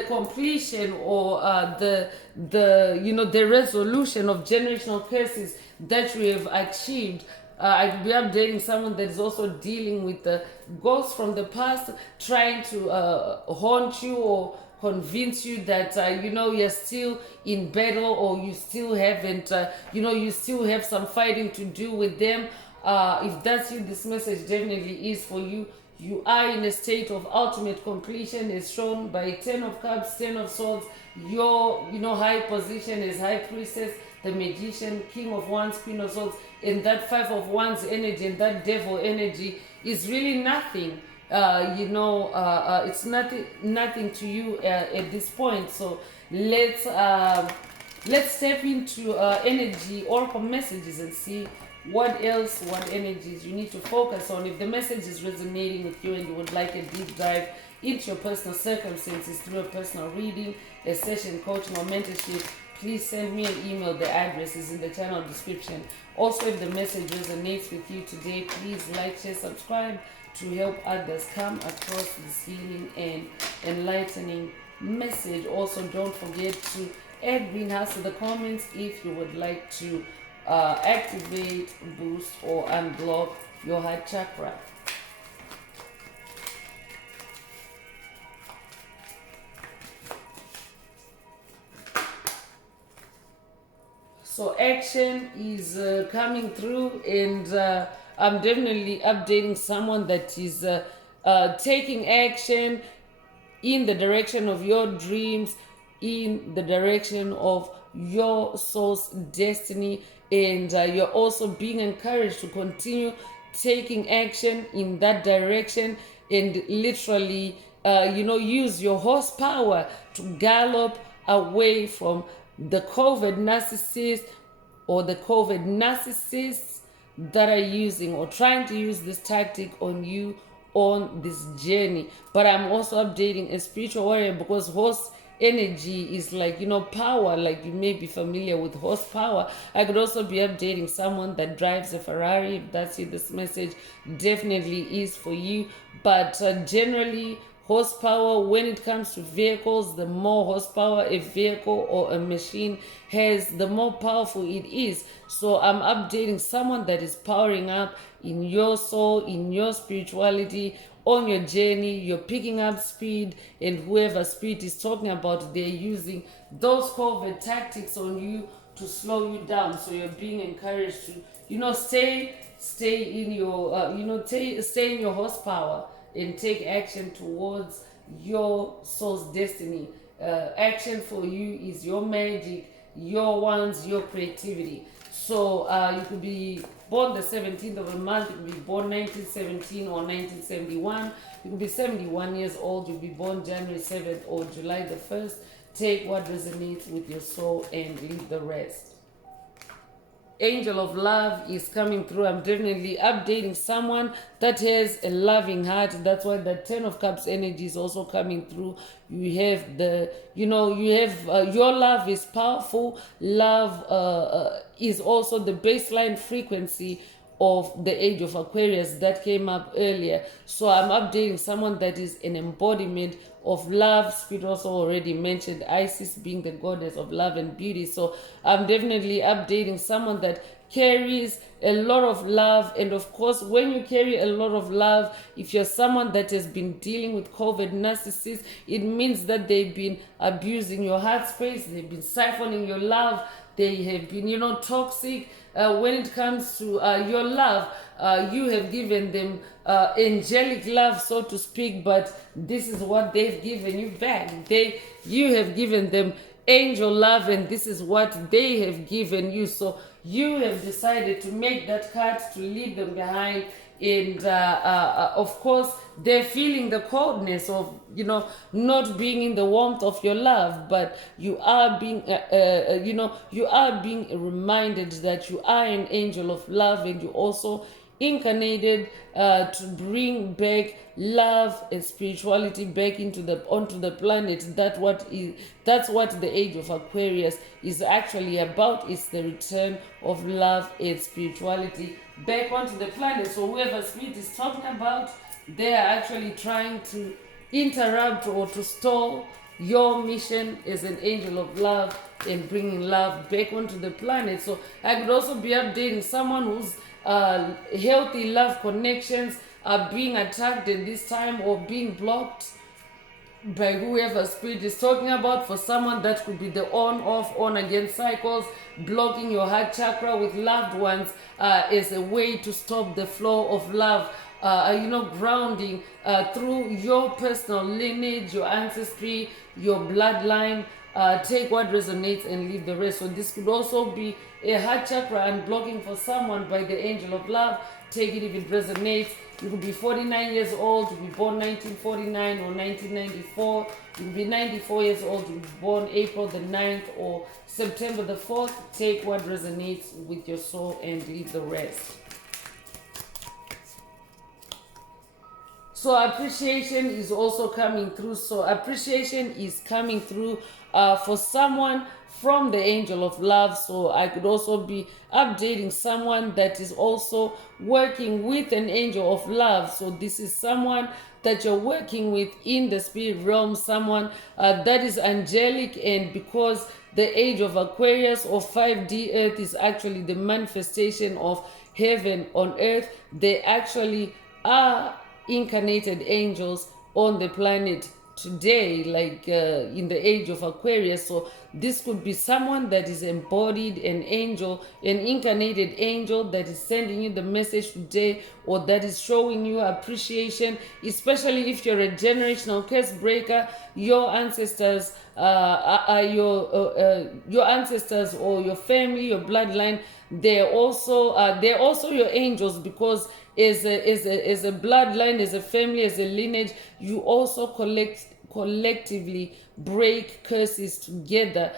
completion or the resolution of generational curses that we have achieved. I will be updating someone that is also dealing with the ghosts from the past, trying to haunt you or convince you that you're still in battle, or you still haven't you still have some fighting to do with them. If that's you, this message definitely is for you. You are in a state of ultimate completion, as shown by Ten of Cups, Ten of Swords. Your high position as High Priestess, the Magician, King of Wands, Queen of Swords, and that Five of Wands energy and that Devil energy is really nothing. It's nothing to you at this point. So let's step into energy oracle messages and see what energies you need to focus on. If the message is resonating with you and you would like a deep dive into your personal circumstances through a personal reading, a session, coaching, or mentorship, please send me an email. The address is in the channel description. Also, if the message resonates with you today, please like, share, subscribe to help others come across this healing and enlightening message. Also, don't forget to add greenhouse to the comments if you would like to activate, boost, or unblock your heart chakra. So action is coming through, and I'm definitely updating someone that is taking action in the direction of your dreams, in the direction of your soul's destiny, and you're also being encouraged to continue taking action in that direction, and literally use your horsepower to gallop away from the COVID narcissist or the COVID narcissists that are using or trying to use this tactic on you on this journey. But I'm also updating a spiritual warrior, because horse energy is like, power. Like, you may be familiar with horsepower. I could also be updating someone that drives a Ferrari. If that's you, this message definitely is for you. But generally, horsepower, when it comes to vehicles, the more horsepower a vehicle or a machine has, the more powerful it is. So I'm updating someone that is powering up in your soul, in your spirituality, on your journey. You're picking up speed, and whoever spirit is talking about, they're using those covert tactics on you to slow you down. So you're being encouraged to, stay in your, stay in your horsepower and take action towards your soul's destiny. Action for you is your magic, your wands, your creativity. So you could be born the 17th of a month, you could be born 1917 or 1971, you could be 71 years old, you'll be born January 7th or July the 1st. Take what resonates with your soul and leave the rest. Angel of love is coming through. I'm definitely updating someone that has a loving heart. That's why the 10 of cups energy is also coming through. You have your love is powerful. Love is also the baseline frequency of the age of Aquarius that came up earlier. So I'm updating someone that is an embodiment of love. Spirit also already mentioned Isis being the goddess of love and beauty. So I'm definitely updating someone that carries a lot of love. And of course, when you carry a lot of love, if you're someone that has been dealing with COVID narcissists, it means that they've been abusing your heart space, they've been siphoning your love, they have been, toxic. When it comes to your love, you have given them angelic love, so to speak, but this is what they've given you back. You have given them angel love, and this is what they have given you. So you have decided to make that cut, to leave them behind. And of course, they're feeling the coldness of not being in the warmth of your love, but you are being you are being reminded that you are an angel of love, and you also incarnated to bring back love and spirituality back onto the planet. That's what the age of Aquarius is actually about. It's the return of love and spirituality back onto the planet. So whoever spirit is talking about, they are actually trying to interrupt or to stall your mission as an angel of love and bringing love back onto the planet. So I could also be updating someone whose healthy love connections are being attacked at this time or being blocked by whoever spirit is talking about. For someone, that could be the on again cycles, blocking your heart chakra with loved ones as a way to stop the flow of love. Grounding through your personal lineage, your ancestry, your bloodline. Take what resonates and leave the rest. So this could also be a heart chakra unblocking for someone by the angel of love. Take it if it resonates. You could be 49 years old, you could be born 1949 or 1994. You could be 94 years old, you could be born April the 9th or September the 4th. Take what resonates with your soul and leave the rest. So appreciation is also coming through. So appreciation is coming through for someone from the angel of love. So I could also be updating someone that is also working with an angel of love. So this is someone that you're working with in the spirit realm, someone that is angelic. And because the age of Aquarius or 5D earth is actually the manifestation of heaven on earth, they actually are incarnated angels on the planet today, like in the age of Aquarius. So this could be someone that is embodied an angel, an incarnated angel that is sending you the message today, or that is showing you appreciation, especially if you're a generational curse breaker. Your ancestors are your ancestors or your family, your bloodline. They're also your angels, because as a bloodline, as a family, as a lineage, you also collectively break curses together,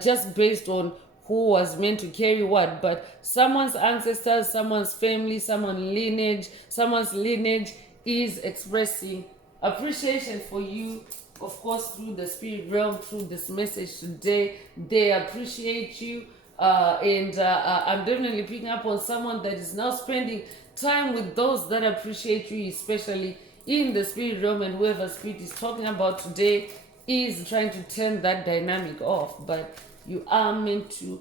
just based on who was meant to carry what. But someone's ancestors, someone's family, someone's lineage is expressing appreciation for you, of course, through the spirit realm, through this message today. They appreciate you. And I'm definitely picking up on someone that is now spending time with those that appreciate you, especially in the spirit realm. And whoever spirit is talking about today is trying to turn that dynamic off. But you are meant to,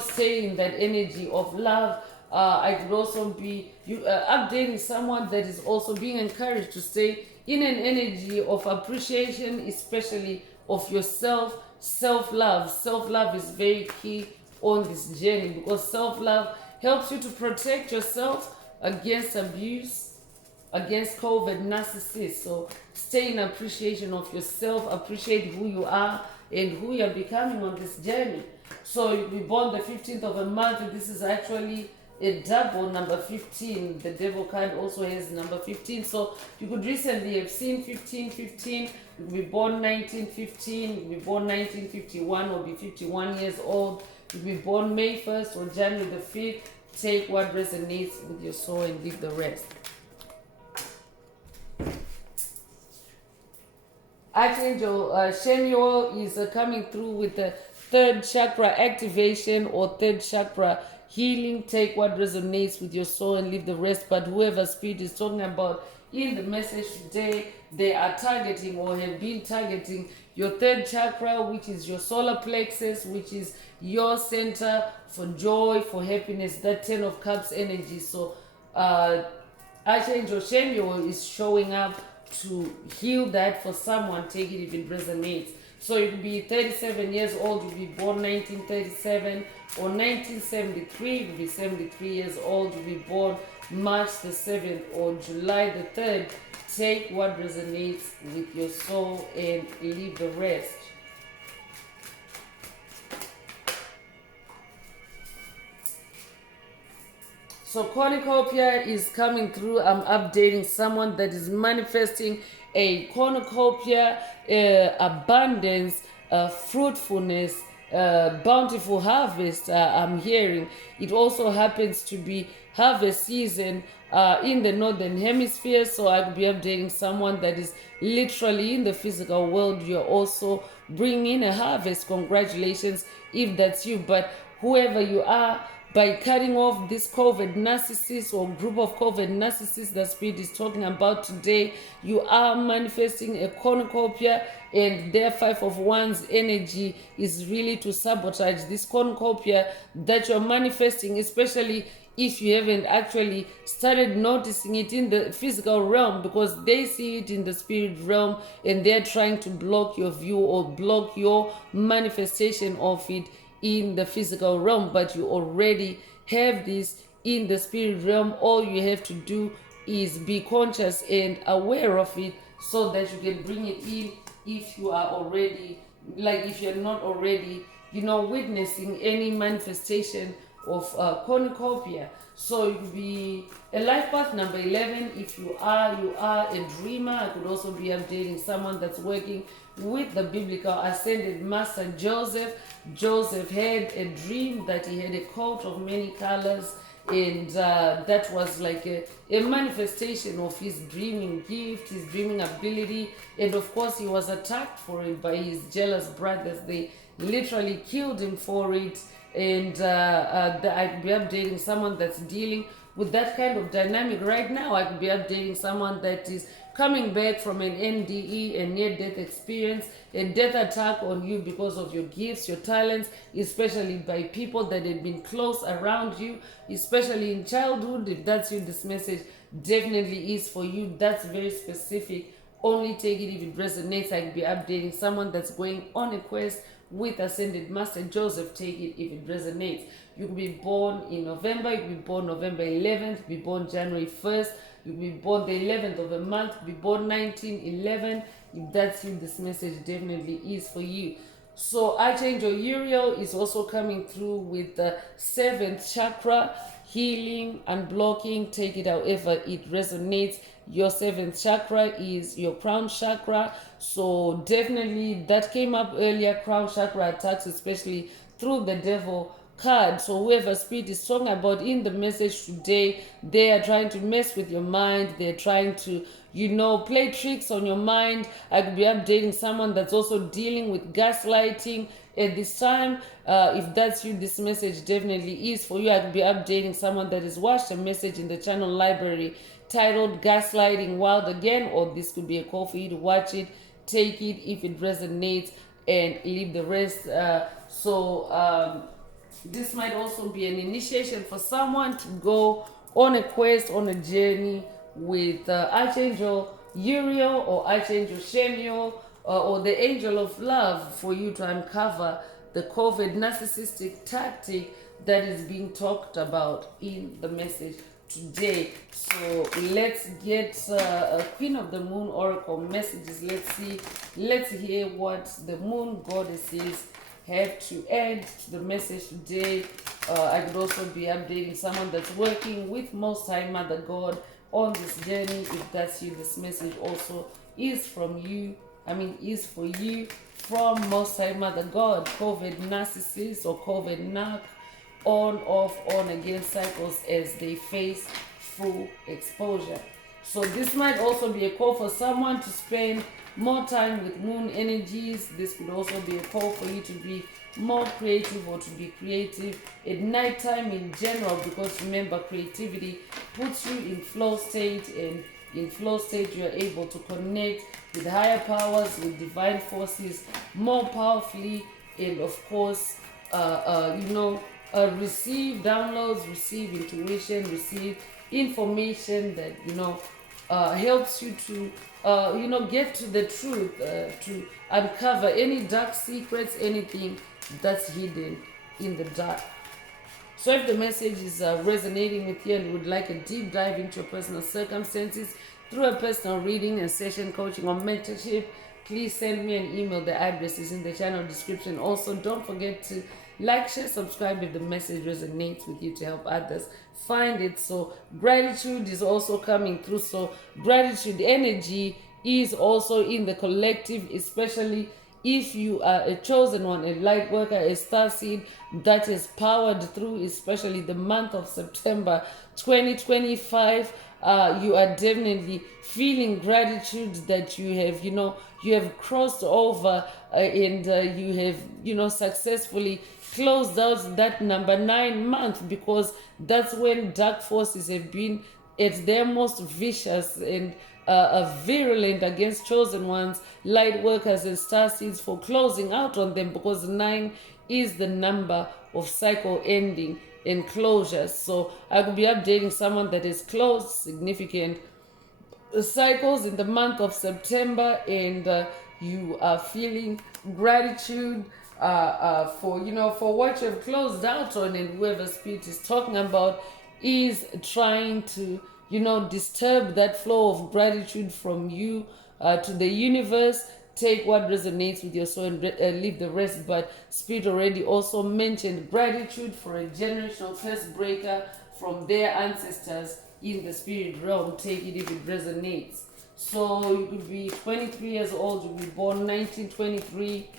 stay in that energy of love. I could also be updating someone that is also being encouraged to stay in an energy of appreciation, especially of yourself. Self-love. Self-love is very key on this journey, because self-love helps you to protect yourself against abuse, against COVID, narcissists. So stay in appreciation of yourself, appreciate who you are and who you're becoming on this journey. So you'll be born the 15th of a month. This is actually a double number 15. The devil card also has number 15. So you could recently have seen 1515. You'll be born 1915. You'll be born 1951 or be 51 years old. You'll be born May 1st or January the 5th. Take what resonates with your soul and leave the rest. Archangel Shemuel is coming through with the third chakra activation or third chakra healing. Take what resonates with your soul and leave the rest. But whoever spirit is talking about in the message today, they are targeting or have been targeting your third chakra, which is your solar plexus, which is your center for joy, for happiness, that 10 of cups energy. So Archangel Shemuel is showing up to heal that for someone. Take it if it resonates. So you could be 37 years old, you'll be born 1937 or 1973, you'll be 73 years old, you'll be born March the 7th or July the 3rd. Take what resonates with your soul and leave the rest. So cornucopia is coming through. I'm updating someone that is manifesting a cornucopia, abundance, fruitfulness, bountiful harvest. I'm hearing it also happens to be harvest season in the northern hemisphere. So I could be updating someone that is literally in the physical world. You're also bringing in a harvest. Congratulations if that's you. But whoever you are, by cutting off this COVID narcissist or group of COVID narcissists that Spirit is talking about today, you are manifesting a cornucopia, and their 5 of Wands energy is really to sabotage this cornucopia that you're manifesting, especially if you haven't actually started noticing it in the physical realm, because they see it in the spirit realm and they're trying to block your view or block your manifestation of it in the physical realm. But you already have this in the spirit realm. All you have to do is be conscious and aware of it so that you can bring it in if you are already, like if you're not already, witnessing any manifestation of cornucopia. So it would be a life path number 11. If you are a dreamer. I could also be updating someone that's working with the biblical ascended master Joseph. Joseph had a dream that he had a coat of many colors, and that was like a manifestation of his dreaming gift, his dreaming ability. And of course he was attacked for it by his jealous brothers. They literally killed him for it. And I could be updating someone that's dealing with that kind of dynamic right now. I could be updating someone that is coming back from an NDE, a near-death experience, a death attack on you because of your gifts, your talents, especially by people that have been close around you, especially in childhood. If that's you, this message definitely is for you. That's very specific. Only take it if it resonates. I could be updating someone that's going on a quest with Ascended Master Joseph. Take it if it resonates. You could be born in November. You could be born November 11th. You could be born January 1st. You could be born the 11th of a month. You could be born 1911. If that's you, this message definitely is for you. So Archangel Uriel is also coming through with the 7th chakra, healing and blocking. Take it however it resonates. Your 7th chakra is your crown chakra. So definitely that came up earlier. Crown chakra attacks, especially through the devil, card. So whoever spirit is talking about in the message today, they are trying to mess with your mind. They're trying to, play tricks on your mind. I could be updating someone that's also dealing with gaslighting at this time. If that's you, this message definitely is for you. I could be updating someone that has watched a message in the channel library titled Gaslighting Wild Again, or this could be a call for you to watch it, take it if it resonates, and leave the rest. This might also be an initiation for someone to go on a quest, on a journey with Archangel Uriel or Archangel Shemiel or the Angel of Love, for you to uncover the COVID narcissistic tactic that is being talked about in the message today. So let's get a Queen of the Moon Oracle messages. Let's hear what the Moon Goddesses have to add to the message today. I could also be updating someone that's working with Most High Mother God on this journey. If that's you, this message also is from you. Is for you from Most High Mother God. COVID narcissists or COVID narc, on, off, on again cycles as they face full exposure. So this might also be a call for someone to spend more time with moon energies. This could also be a call for you to be more creative or to be creative at nighttime in general, because remember, creativity puts you in flow state, and in flow state you are able to connect with higher powers, with divine forces more powerfully, and of course receive downloads, receive intuition, receive information that helps you to get to the truth, to uncover any dark secrets, anything that's hidden in the dark. So if the message is resonating with you and you would like a deep dive into your personal circumstances through a personal reading, a session coaching or mentorship, please send me an email. The address is in the channel description. Also, don't forget to like, share, subscribe if the message resonates with you to help others find it. So gratitude is also coming through. So gratitude energy is also in the collective, especially if you are a chosen one, a light worker, a star seed that is powered through, especially the month of September 2025. You are definitely feeling gratitude that you have crossed over and you have successfully closed out that number 9 month, because that's when dark forces have been at their most vicious and virulent against chosen ones, light workers and star seeds, for closing out on them, because 9 is the number of cycle ending and closures. So I could be updating someone that is closed significant cycles in the month of September, and you are feeling gratitude for what you've closed out on, and whoever spirit is talking about is trying to disturb that flow of gratitude from you to the universe. Take what resonates with your soul and leave the rest. But spirit already also mentioned gratitude for a generational curse breaker from their ancestors in the spirit realm. Take it if it resonates. So you could be 23 years old, you'll be born 1923.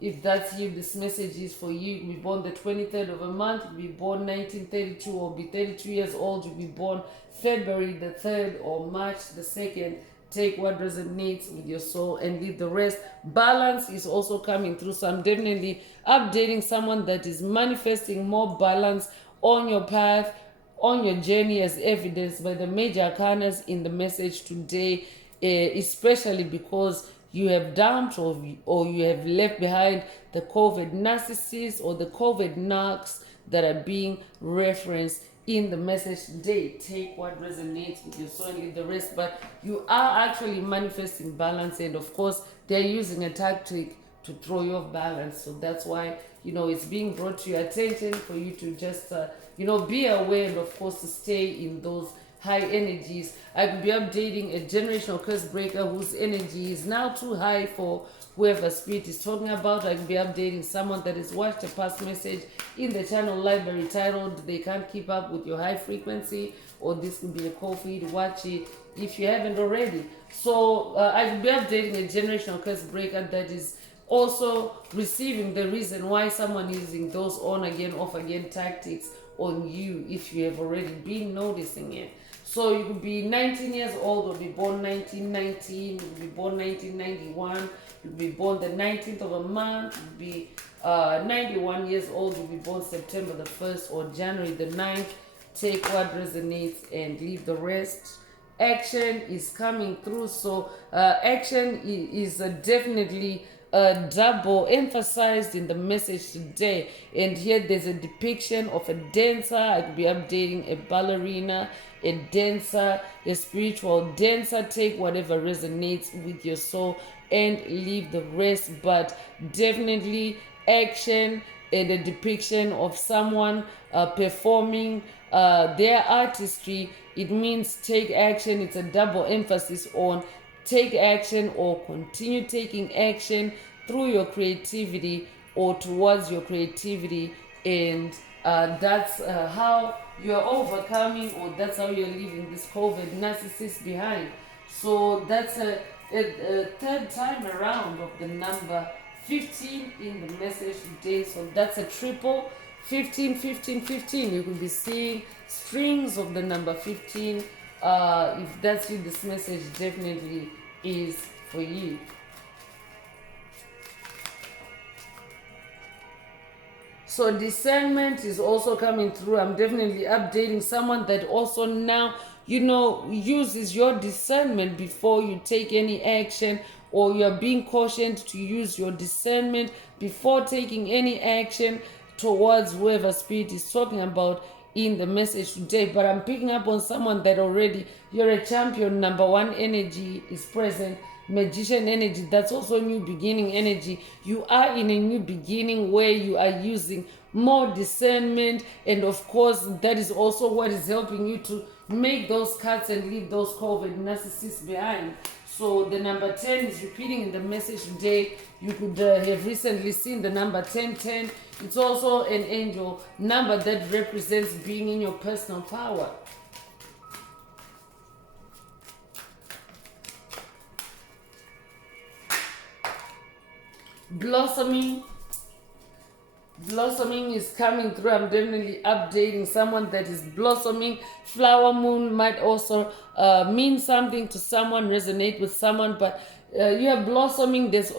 If that's you, this message is for you. You'll be born the 23rd of a month, you'll be born 1932, or be 32 years old, you'll be born February the 3rd or March the 2nd. Take what resonates with your soul and leave the rest. Balance is also coming through. So I'm definitely updating someone that is manifesting more balance on your path, on your journey, as evidenced by the major arcanas in the message today, especially because you have dumped or you have left behind the COVID narcissists or the COVID narcs that are being referenced in the message today. Take what resonates with your soul and leave the rest. But you are actually manifesting balance, and of course they're using a tactic to throw you off balance. So that's why it's being brought to your attention for you to just be aware, and of course to stay in those high energies. I could be updating a generational curse breaker whose energy is now too high for whoever spirit is talking about. I could be updating someone that has watched a past message in the channel library titled "They Can't Keep Up with Your High Frequency," or this could be a call for you to watch it if you haven't already. So I could be updating a generational curse breaker that is also receiving the reason why someone is using those on again, off again tactics on you, if you have already been noticing it. So you could be 19 years old, or be born 1919, you could be born 1991, you could be born the 19th of a month, you could be 91 years old, you could be born September the 1st or January the 9th. Take what resonates and leave the rest. Action is coming through. So action is definitely double emphasized in the message today. And here there's a depiction of a dancer. I could be updating a ballerina, a dancer, a spiritual dancer. Take whatever resonates with your soul and leave the rest. But definitely action and a depiction of someone performing their artistry. It means take action. It's a double emphasis on take action or continue taking action through your creativity or towards your creativity. And that's how you're overcoming, or that's how you're leaving this COVID narcissist behind. So that's a third time around of the number 15 in the message today. So that's a triple 15, 15, 15. You could be seeing strings of the number 15. If that's you, this message definitely is for you. So discernment is also coming through. I'm definitely updating someone that also now, uses your discernment before you take any action, or you're being cautioned to use your discernment before taking any action towards whoever spirit is talking about in the message today. But I'm picking up on someone that already, you're a champion. Number one energy is present. Magician energy, that's also new beginning energy. You are in a new beginning where you are using more discernment, and of course that is also what is helping you to make those cuts and leave those COVID narcissists behind. So the number 10 is repeating in the message today. You could have recently seen the number 1010. It's also an angel number that represents being in your personal power. Blossoming is coming through. I'm definitely updating someone that is blossoming. Flower moon might also mean something to someone, resonate with someone, but you are blossoming. It's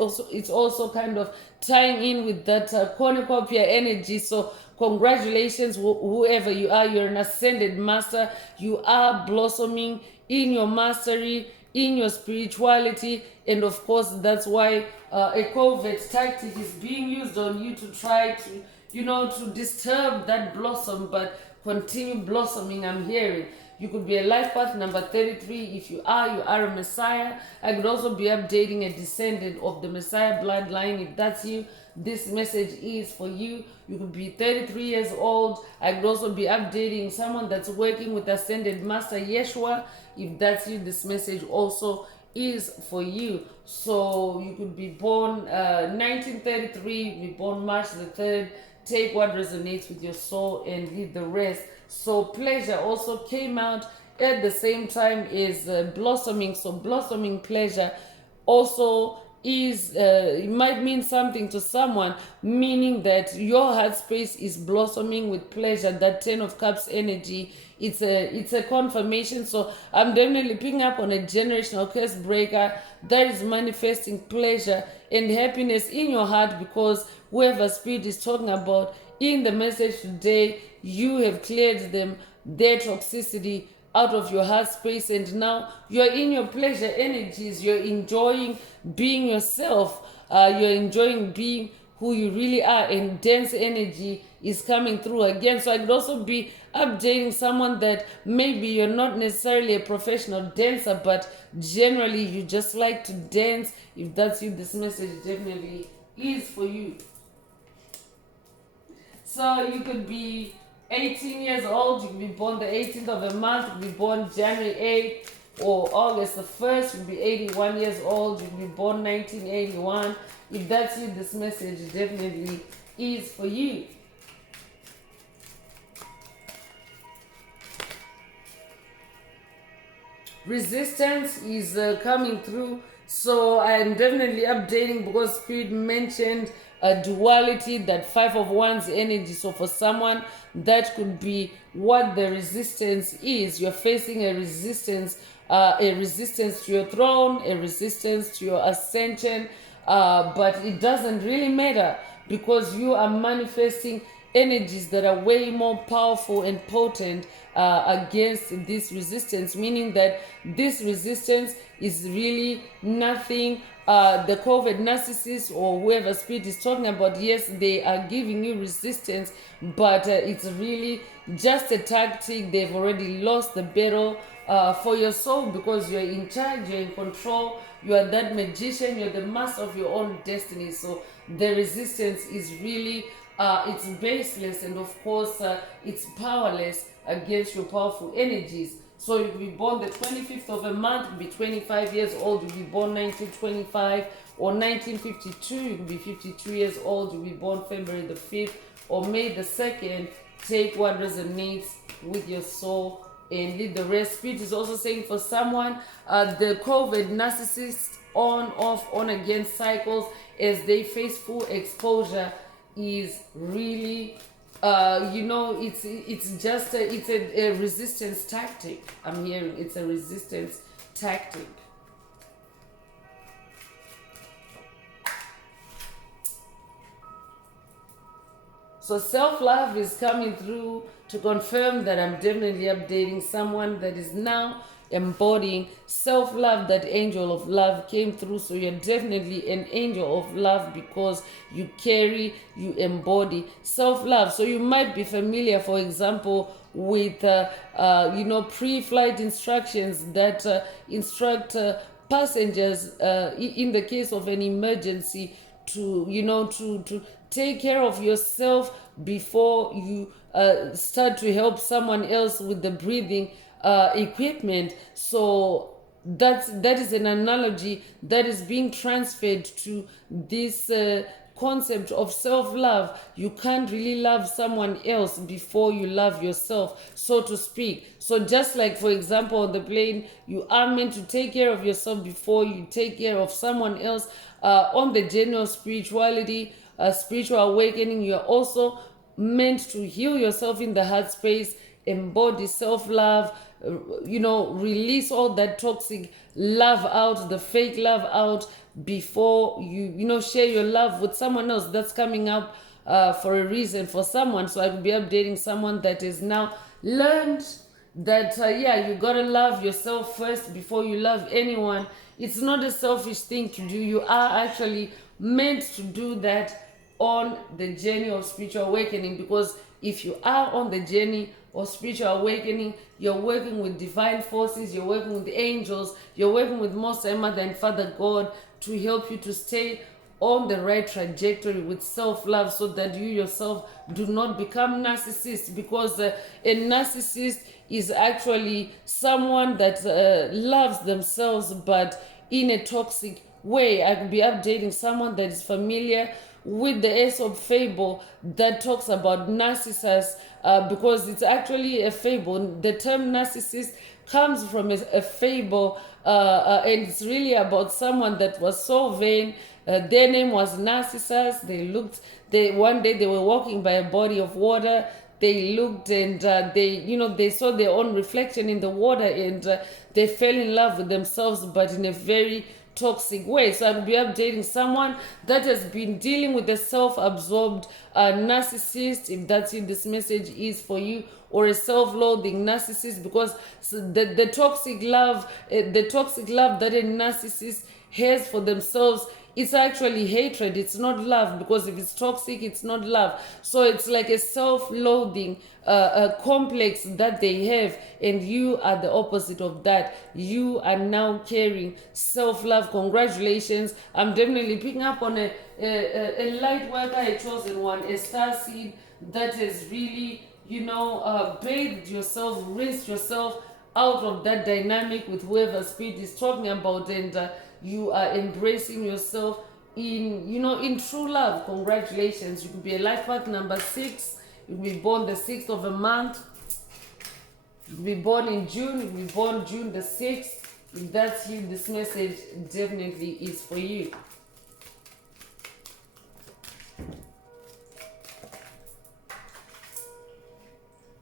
also kind of tying in with that cornucopia energy. So congratulations, whoever you are. You're an ascended master. You are blossoming in your mastery, in your spirituality, and of course that's why a covert tactic is being used on you to try to to disturb that blossom, but continue blossoming. I'm hearing you could be a life path number 33. If you are a messiah. I could also be updating a descendant of the messiah bloodline. If that's you, this message is for you. You could be 33 years old. I could also be updating someone that's working with ascended master Yeshua. If that's you, this message also is for you. So you could be born 1933, be born March the 3rd. Take what resonates with your soul and leave the rest. So pleasure also came out at the same time as blossoming. So blossoming pleasure also is it might mean something to someone, meaning that your heart space is blossoming with pleasure. That 10 of cups energy, it's a confirmation. So I'm definitely picking up on a generational curse breaker that is manifesting pleasure and happiness in your heart, because whoever spirit is talking about in the message today, you have cleared them, their toxicity out of your heart space, and now you're in your pleasure energies. You're enjoying being yourself. You're enjoying being who you really are, and dance energy is coming through again. So I could also be updating someone that maybe you're not necessarily a professional dancer, but generally you just like to dance. If that's you, this message definitely is for you. So you could be 18 years old, you could be born the 18th of a month, you could be born January 8th or August the 1st, you could be 81 years old, you could be born 1981. If that's you, this message definitely is for you. resistance is coming through. So I'm definitely updating because Spirit mentioned a duality, that 5 of Wands energy. So for someone, that could be what the resistance is. You're facing a resistance to your throne, a resistance to your ascension, but it doesn't really matter because you are manifesting energies that are way more powerful and potent against this resistance, meaning that this resistance is really nothing. The COVID narcissist or whoever Spirit is talking about, yes, they are giving you resistance, but it's really just a tactic. They've already lost the battle for your soul because you're in charge, you're in control, you are that magician, you're the master of your own destiny. So the resistance is really it's baseless, and of course it's powerless against your powerful energies. So you could be born the 25th of a month, be 25 years old. You could be born 1925 or 1952. You could be 52 years old. You could be born February the 5th or May the 2nd. Take what resonates with your soul and leave the rest. Spirit is also saying for someone, the COVID narcissist on, off, on, again cycles as they face full exposure is really it's just a resistance tactic. I'm hearing it's a resistance tactic. So self-love is coming through to confirm that I'm definitely updating someone that is now embodying self-love. That angel of love came through. So you're definitely an angel of love because you embody self-love. So you might be familiar, for example, with pre-flight instructions that instruct passengers in the case of an emergency to take care of yourself before you start to help someone else with the breathing equipment. So that is an analogy that is being transferred to this concept of self-love. You can't really love someone else before you love yourself, so to speak. So just like, for example, on the plane, you are meant to take care of yourself before you take care of someone else. On the journey of spirituality, spiritual awakening, you are also meant to heal yourself in the heart space, embody self-love, release all that toxic love out, the fake love out, before you share your love with someone else. That's coming up for a reason for someone. So I will be updating someone that is now learned that you gotta love yourself first before you love anyone. It's not a selfish thing to do. You are actually meant to do that on the journey of spiritual awakening, because if you are on the journey of spiritual awakening, you're working with divine forces, you're working with angels, you're working with Most High Mother and Father God to help you to stay on the right trajectory with self-love, so that you yourself do not become narcissist. Because a narcissist is actually someone that loves themselves but in a toxic way. I could be updating someone that is familiar with the Aesop fable that talks about Narcissus, because it's actually a fable. The term narcissist comes from a fable, and it's really about someone that was so vain. Their name was Narcissus. One day they were walking by a body of water. They looked and they saw their own reflection in the water, and they fell in love with themselves, but in a very toxic way. So I'll be updating someone that has been dealing with a self-absorbed narcissist, if that's you, this message is for you, or a self-loathing narcissist, because the toxic love that a narcissist has for themselves, it's actually hatred. It's not love, because if it's toxic, it's not love. So it's like a self-loathing complex that they have, and you are the opposite of that. You are now carrying self-love. Congratulations. I'm definitely picking up on a light worker, a chosen one, a star seed that has really bathed yourself, rinsed yourself out of that dynamic with whoever Spirit is talking about, and you are embracing yourself in true love. Congratulations. You could be a life path number 6. You could be born the 6th of a month. You could be born in June. You could be born June the 6th. If that's you, this message definitely is for you.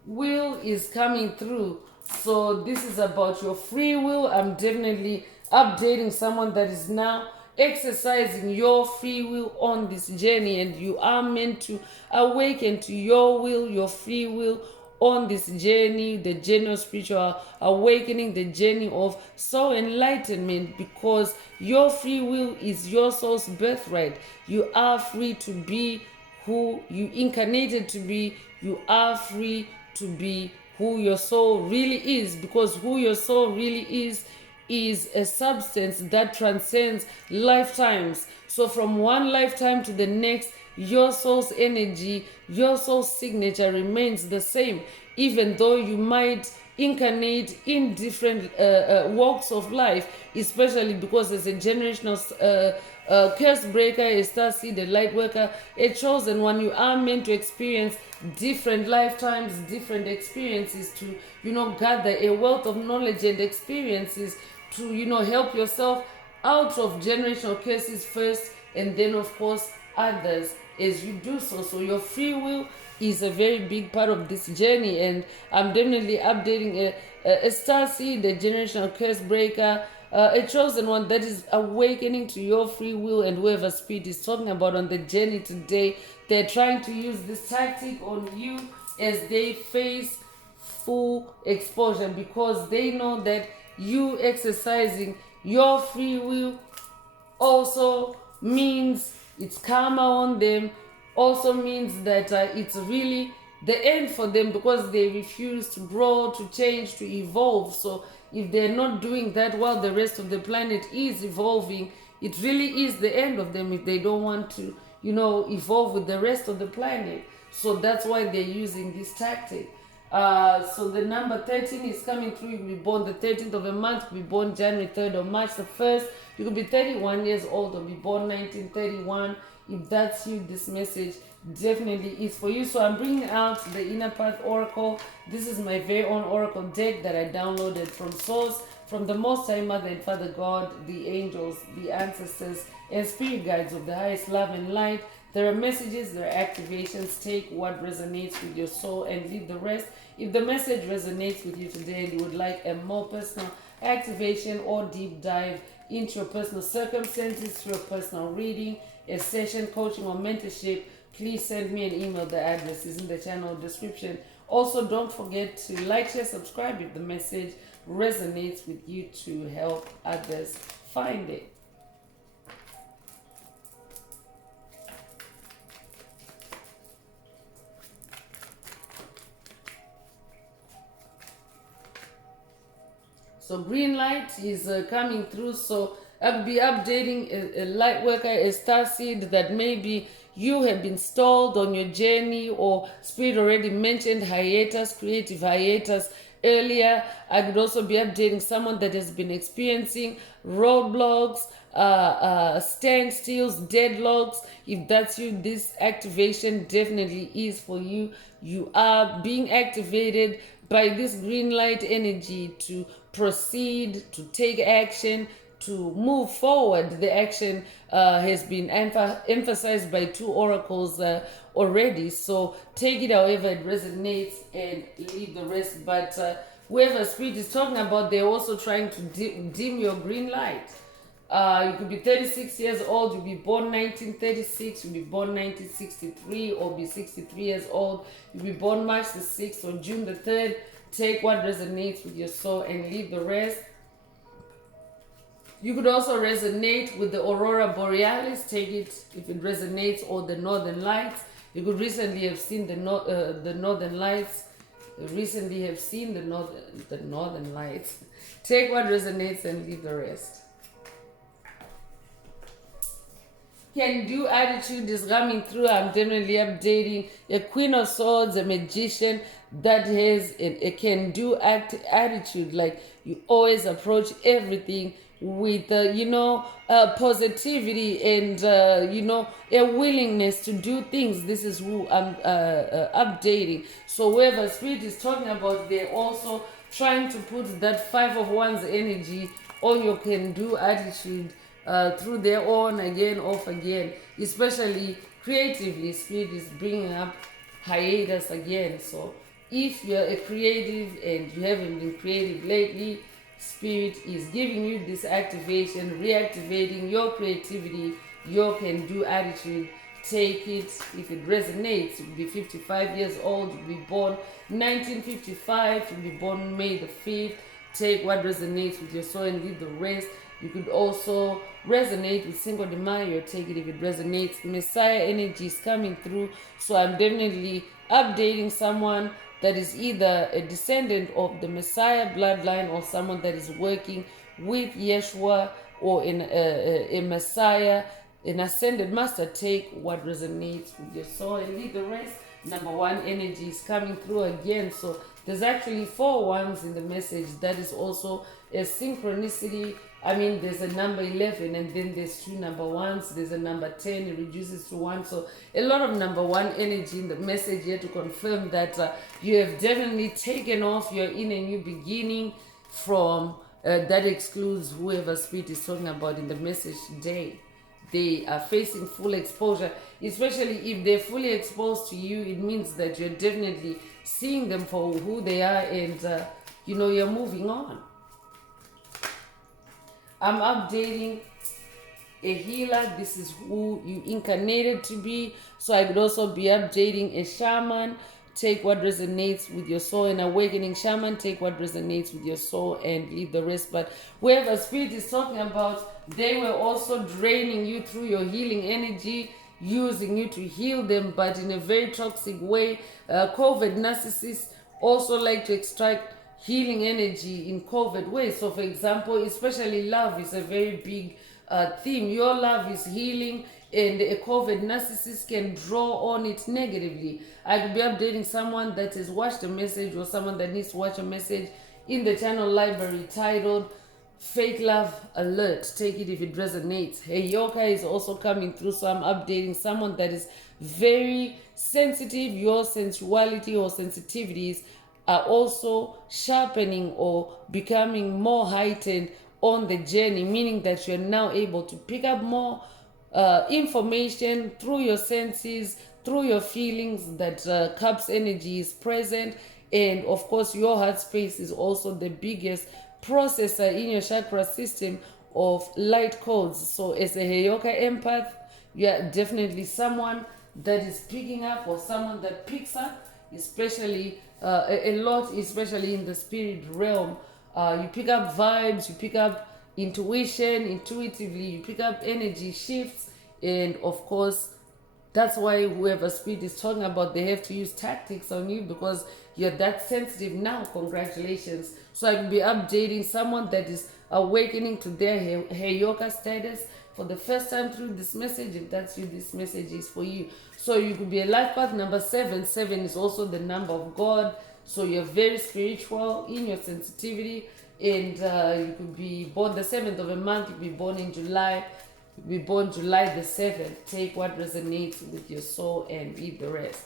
Will is coming through. So this is about your free will. I'm definitely updating someone that is now exercising your free will on this journey, and you are meant to awaken to your will, your free will on this journey, the journey of spiritual awakening, the journey of soul enlightenment, because your free will is your soul's birthright. You are free to be who you incarnated to be. You are free to be who your soul really is, because who your soul really is a substance that transcends lifetimes. So from one lifetime to the next, your soul's energy, your soul's signature remains the same, even though you might incarnate in different walks of life, especially because as a generational curse breaker, a star seed, a light worker, a chosen one, you are meant to experience different lifetimes, different experiences to, gather a wealth of knowledge and experiences to, help yourself out of generational curses first, and then of course others as you do so. So your free will is a very big part of this journey, and I'm definitely updating a star seed, a generational curse breaker, a chosen one that is awakening to your free will. And whoever spirit is talking about on the journey today, they're trying to use this tactic on you as they face full exposure, because they know that you exercising your free will also means it's karma on them, also means that it's really the end for them, because they refuse to grow, to change, to evolve. So if they're not doing that while the rest of the planet is evolving, it really is the end of them if they don't want to, evolve with the rest of the planet. So that's why they're using this tactic. So the number 13 is coming through. You could be born the 13th of a month, you could be born January 3rd or March the 1st. You could be 31 years old or be born 1931. If that's you, this message definitely is for you. So I'm bringing out the Inner Path Oracle. This is my very own Oracle deck that I downloaded from Source, from the Most High Mother and Father God, the angels, the ancestors, and spirit guides of the highest love and light. There are messages, there are activations. Take what resonates with your soul and leave the rest. If the message resonates with you today and you would like a more personal activation or deep dive into your personal circumstances through a personal reading, a session, coaching, or mentorship, please send me an email. The address is in the channel description. Also, don't forget to like, share, subscribe if the message resonates with you to help others find it. So green light is coming through. So I'll be updating a light worker, a star seed that maybe you have been stalled on your journey, or spirit already mentioned hiatus, creative hiatus earlier. I could also be updating someone that has been experiencing roadblocks, standstills, deadlocks. If that's you, this activation definitely is for you. You are being activated by this green light energy to proceed, to take action, to move forward. The action has been emphasized by two oracles already. So take it however it resonates and leave the rest. But whoever spirit is talking about, they're also trying to dim your green light. You could be 36 years old, you'll be born 1936, you'll be born 1963, or be 63 years old, you'll be born March the 6th or June the 3rd. Take what resonates with your soul and leave the rest. You could also resonate with the Aurora Borealis. Take it if it resonates, or the Northern Lights. You could recently have seen the Northern Lights. Recently have seen the Northern Lights. Take what resonates and leave the rest. Can do attitude is coming through. I'm definitely updating a Queen of Swords, a magician that has a can do attitude. Like you always approach everything with positivity and a willingness to do things. This is who I'm updating. So whoever spirit is talking about, they're also trying to put that 5 of Wands energy on your can-do attitude through their on again, off again, especially creatively. Spirit is bringing up hiatus again. So if you're a creative and you haven't been creative lately, Spirit is giving you this activation, reactivating your creativity, your can-do attitude. Take it if it resonates. You'll be 55 years old, you'll be born 1955, you'll be born May the 5th. Take what resonates with your soul and leave the rest. You could also resonate with Cinco de Mayo. Take it if it resonates. Messiah energy is coming through. So I'm definitely updating someone that is either a descendant of the Messiah bloodline or someone that is working with Yeshua or in a Messiah, an ascended master. Take what resonates with your soul and leave the rest. Number one energy is coming through again. So there's actually 4 ones in the message. That is also a synchronicity. I mean, there's a number 11 and then there's 2 number ones. There's a number 10, it reduces to 1. So a lot of number 1 energy in the message here to confirm that you have definitely taken off. You're in a new beginning from that excludes whoever Spirit is talking about in the message today. They are facing full exposure, especially if they're fully exposed to you. It means that you're definitely seeing them for who they are and you're moving on. I'm updating a healer. This is who you incarnated to be. So I could also be updating a shaman. Take what resonates with your soul. An awakening shaman. Take what resonates with your soul and leave the rest. But whoever Spirit is talking about, they were also draining you through your healing energy, using you to heal them, but in a very toxic way. COVID narcissists also like to extract healing energy in COVID ways. So for example, especially love is a very big theme. Your love is healing and a COVID narcissist can draw on it negatively. I could be updating someone that has watched a message or someone that needs to watch a message in the channel library titled Fake Love Alert. Take it if it resonates. Hey, Yoka is also coming through, so I'm updating someone that is very sensitive. Your sensuality or sensitivities are also sharpening or becoming more heightened on the journey, meaning that you're now able to pick up more information through your senses, through your feelings, that Cup's energy is present. And of course, your heart space is also the biggest processor in your chakra system of light codes. So as a Heyoka empath, you are definitely someone that is picking up or someone that picks up, especially a lot, especially in the spirit realm. You pick up vibes, you pick up intuition, intuitively, you pick up energy shifts, and of course, that's why whoever Spirit is talking about, they have to use tactics on you because you're that sensitive now. Congratulations. So I can be updating someone that is awakening to their Heyoka status for the first time through this message. If that's you, this message is for you. So you could be a life path number 7. 7 is also the number of God. So you're very spiritual in your sensitivity. And you could be born the 7th of a month. You could be born in July. You could be born July the 7th. Take what resonates with your soul and leave the rest.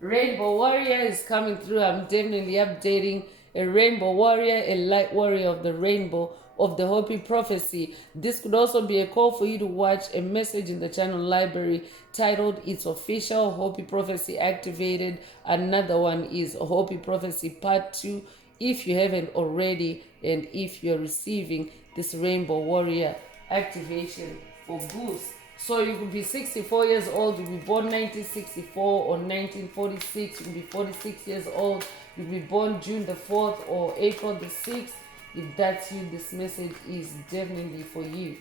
Rainbow Warrior is coming through. I'm definitely updating a Rainbow Warrior, a light warrior of the rainbow of the Hopi prophecy. This could also be a call for you to watch a message in the channel library titled It's Official, Hopi Prophecy Activated. Another one is Hopi Prophecy Part 2 if you haven't already, and if you're receiving this Rainbow Warrior activation for boost. So you could be 64 years old, you could be born 1964 or 1946, you could be 46 years old, you could be born June the 4th or April the 6th. If that's you, this message is definitely for you.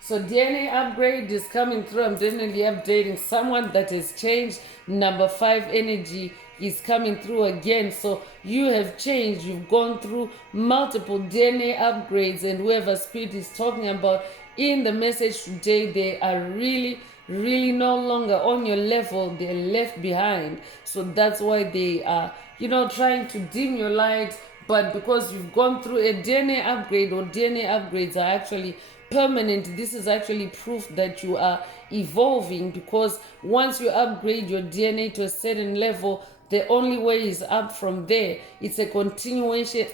So DNA upgrade is coming through. I'm definitely updating someone that has changed. Number 5 energy is coming through again. So you have changed. You've gone through multiple DNA upgrades, and whoever Spirit is talking about in the message today, they are really no longer on your level. They're left behind. So that's why they are, trying to dim your light. But because you've gone through a DNA upgrade, or DNA upgrades are actually permanent. This is actually proof that you are evolving, because once you upgrade your DNA to a certain level, the only way is up from there. It's a continuation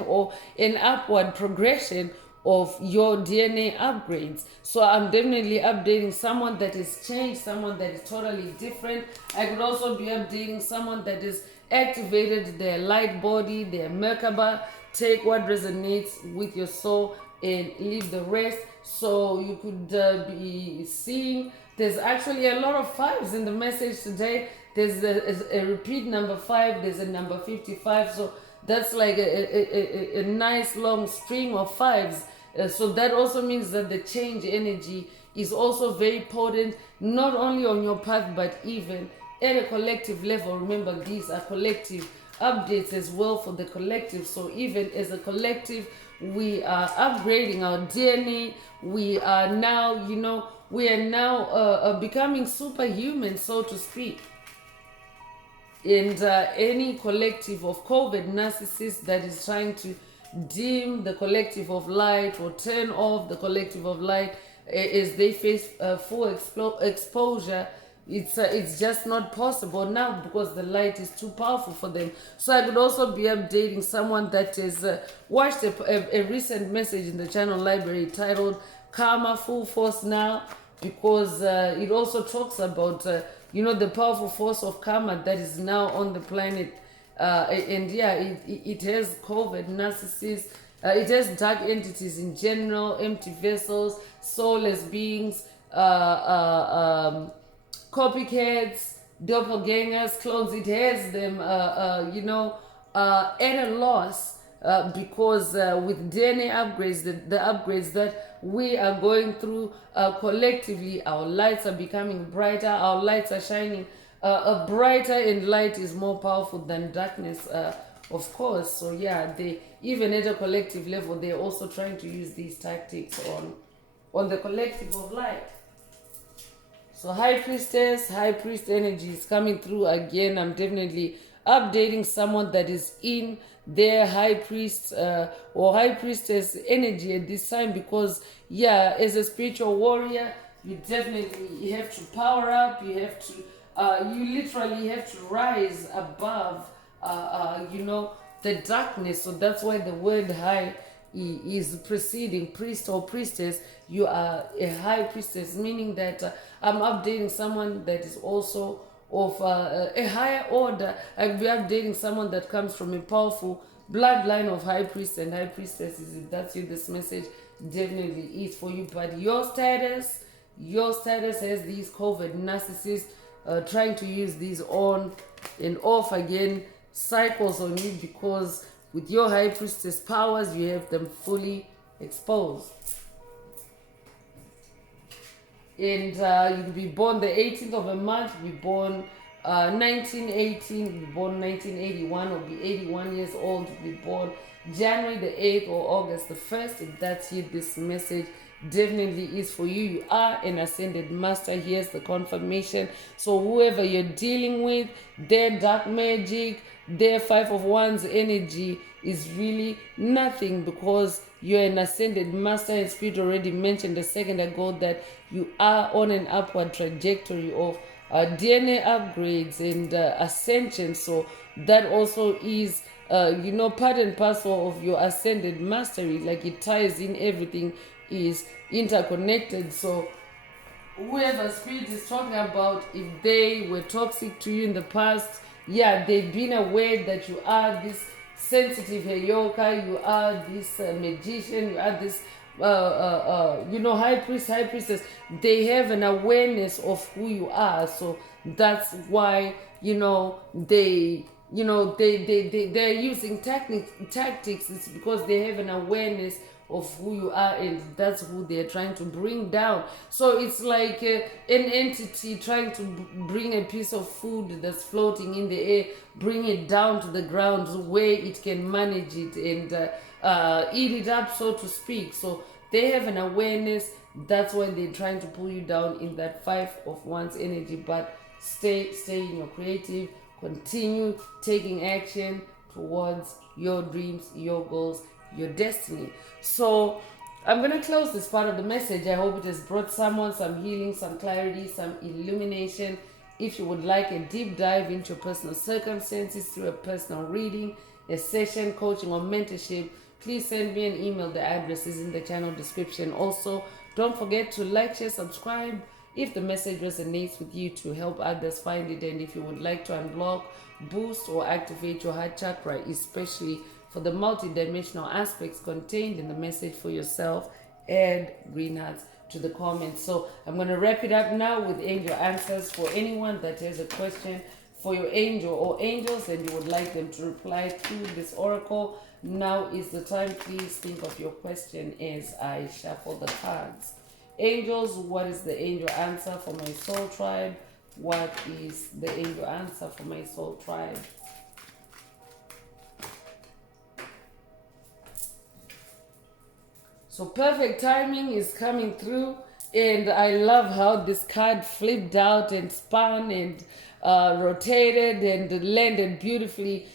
or an upward progression of your DNA upgrades. So I'm definitely updating someone that is changed, someone that is totally different. I could also be updating someone that is activated their light body, their Merkaba. Take what resonates with your soul and leave the rest. So you could be seeing there's actually a lot of fives in the message today. There's a repeat number 5, there's a number 55. So that's like a nice long string of fives. So that also means that the change energy is also very potent, not only on your path, but even at a collective level. Remember, these are collective updates as well for the collective. So even as a collective, we are upgrading our DNA. We are now, becoming superhuman, so to speak. And any collective of COVID narcissists that is trying to dim the collective of light or turn off the collective of light as they face full exposure, it's just not possible now, because the light is too powerful for them. So I could also be updating someone that has watched a recent message in the channel library titled Karma Full Force Now, because it also talks about the powerful force of karma that is now on the planet. It has COVID narcissists, it has dark entities in general, empty vessels, soulless beings, copycats, doppelgangers, clones. It has them, at a loss, because with DNA upgrades, the upgrades that we are going through collectively, our lights are becoming brighter, our lights are shining brighter, and light is more powerful than darkness, of course. So yeah, they, even at a collective level, they're also trying to use these tactics on the collective of light. So high priest energy is coming through again. I'm definitely updating someone that is in their high priest or high priestess energy at this time, because as a spiritual warrior, you definitely have to power up. You have to you literally have to rise above the darkness. So that's why the word high is preceding priest or priestess. You are a high priestess, meaning that I'm updating someone that is also of a higher order. I'll be updating someone that comes from a powerful bloodline of high priests and high priestesses. If that's you, this message definitely is for you. But your status has these COVID narcissists trying to use these on and off again cycles on you, because with your high priestess powers, you have them fully exposed. And you could be born the 18th of a month, be born 1918, be born 1981, or be 81 years old, be born January the 8th or August the 1st. If that's you, this message definitely is for you. You are an ascended master. Here's the confirmation. So whoever you're dealing with, their dark magic, their 5 of Wands energy is really nothing, because you're an ascended master. And Spirit already mentioned a second ago that you are on an upward trajectory of DNA upgrades and ascension. So that also is part and parcel of your ascended mastery. Like, it ties in, everything is interconnected. So whoever Spirit is talking about, if they were toxic to you in the past, they've been aware that you are this sensitive heyoka, you are this magician, you are this high priestess. They have an awareness of who you are. So that's why they're using tactics. It's because they have an awareness of who you are, and that's who they're trying to bring down. So it's like an entity trying to bring a piece of food that's floating in the air, bring it down to the ground where it can manage it and eat it up, so to speak. So they have an awareness. That's why they're trying to pull you down in that 5 of Wands energy. But stay in your creative, continue taking action towards your dreams, your goals, your destiny. So I'm going to close this part of the message. I hope it has brought someone some healing, some clarity, some illumination. If you would like a deep dive into your personal circumstances through a personal reading, a session, coaching, or mentorship, please send me an email. The address is in the channel description. Also, don't forget to like, share, subscribe if the message resonates with you, to help others find it. And if you would like to unblock, boost, or activate your heart chakra, especially for the multidimensional aspects contained in the message for yourself, add green hearts to the comments. So I'm going to wrap it up now with angel answers. For anyone that has a question for your angel or angels and you would like them to reply to this oracle, now is the time. Please think of your question as I shuffle the cards. Angels, what is the angel answer for my soul tribe? What is the angel answer for my soul tribe? So perfect timing is coming through, and I love how this card flipped out and spun and rotated and landed beautifully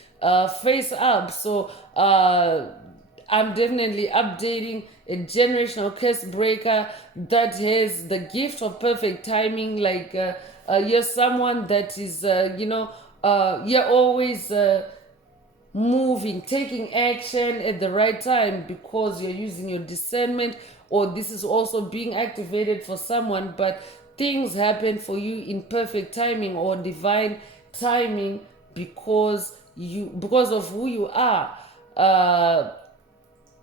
face up. So I'm definitely updating a generational curse breaker that has the gift of perfect timing. Like you're someone that is, you're always moving, taking action at the right time because you're using your discernment, or this is also being activated for someone, but things happen for you in perfect timing or divine timing because of who you are.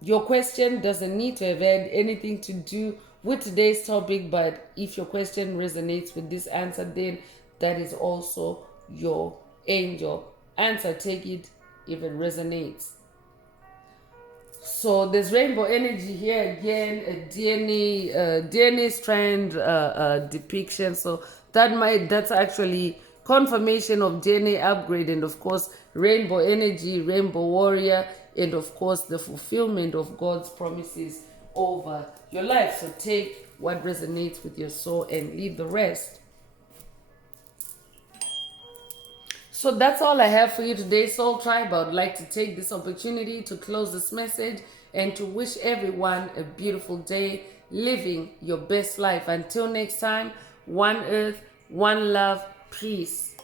Your question doesn't need to have had anything to do with today's topic, but if your question resonates with this answer, then that is also your angel answer. Take it if it resonates. So there's rainbow energy here again, a DNA strand depiction. So that's actually confirmation of DNA upgrade, and of course rainbow energy, rainbow warrior, and of course the fulfillment of God's promises over your life. So take what resonates with your soul and leave the rest. So that's all I have for you today, Soul Tribe. I would like to take this opportunity to close this message and to wish everyone a beautiful day, living your best life. Until next time, one earth, one love, peace.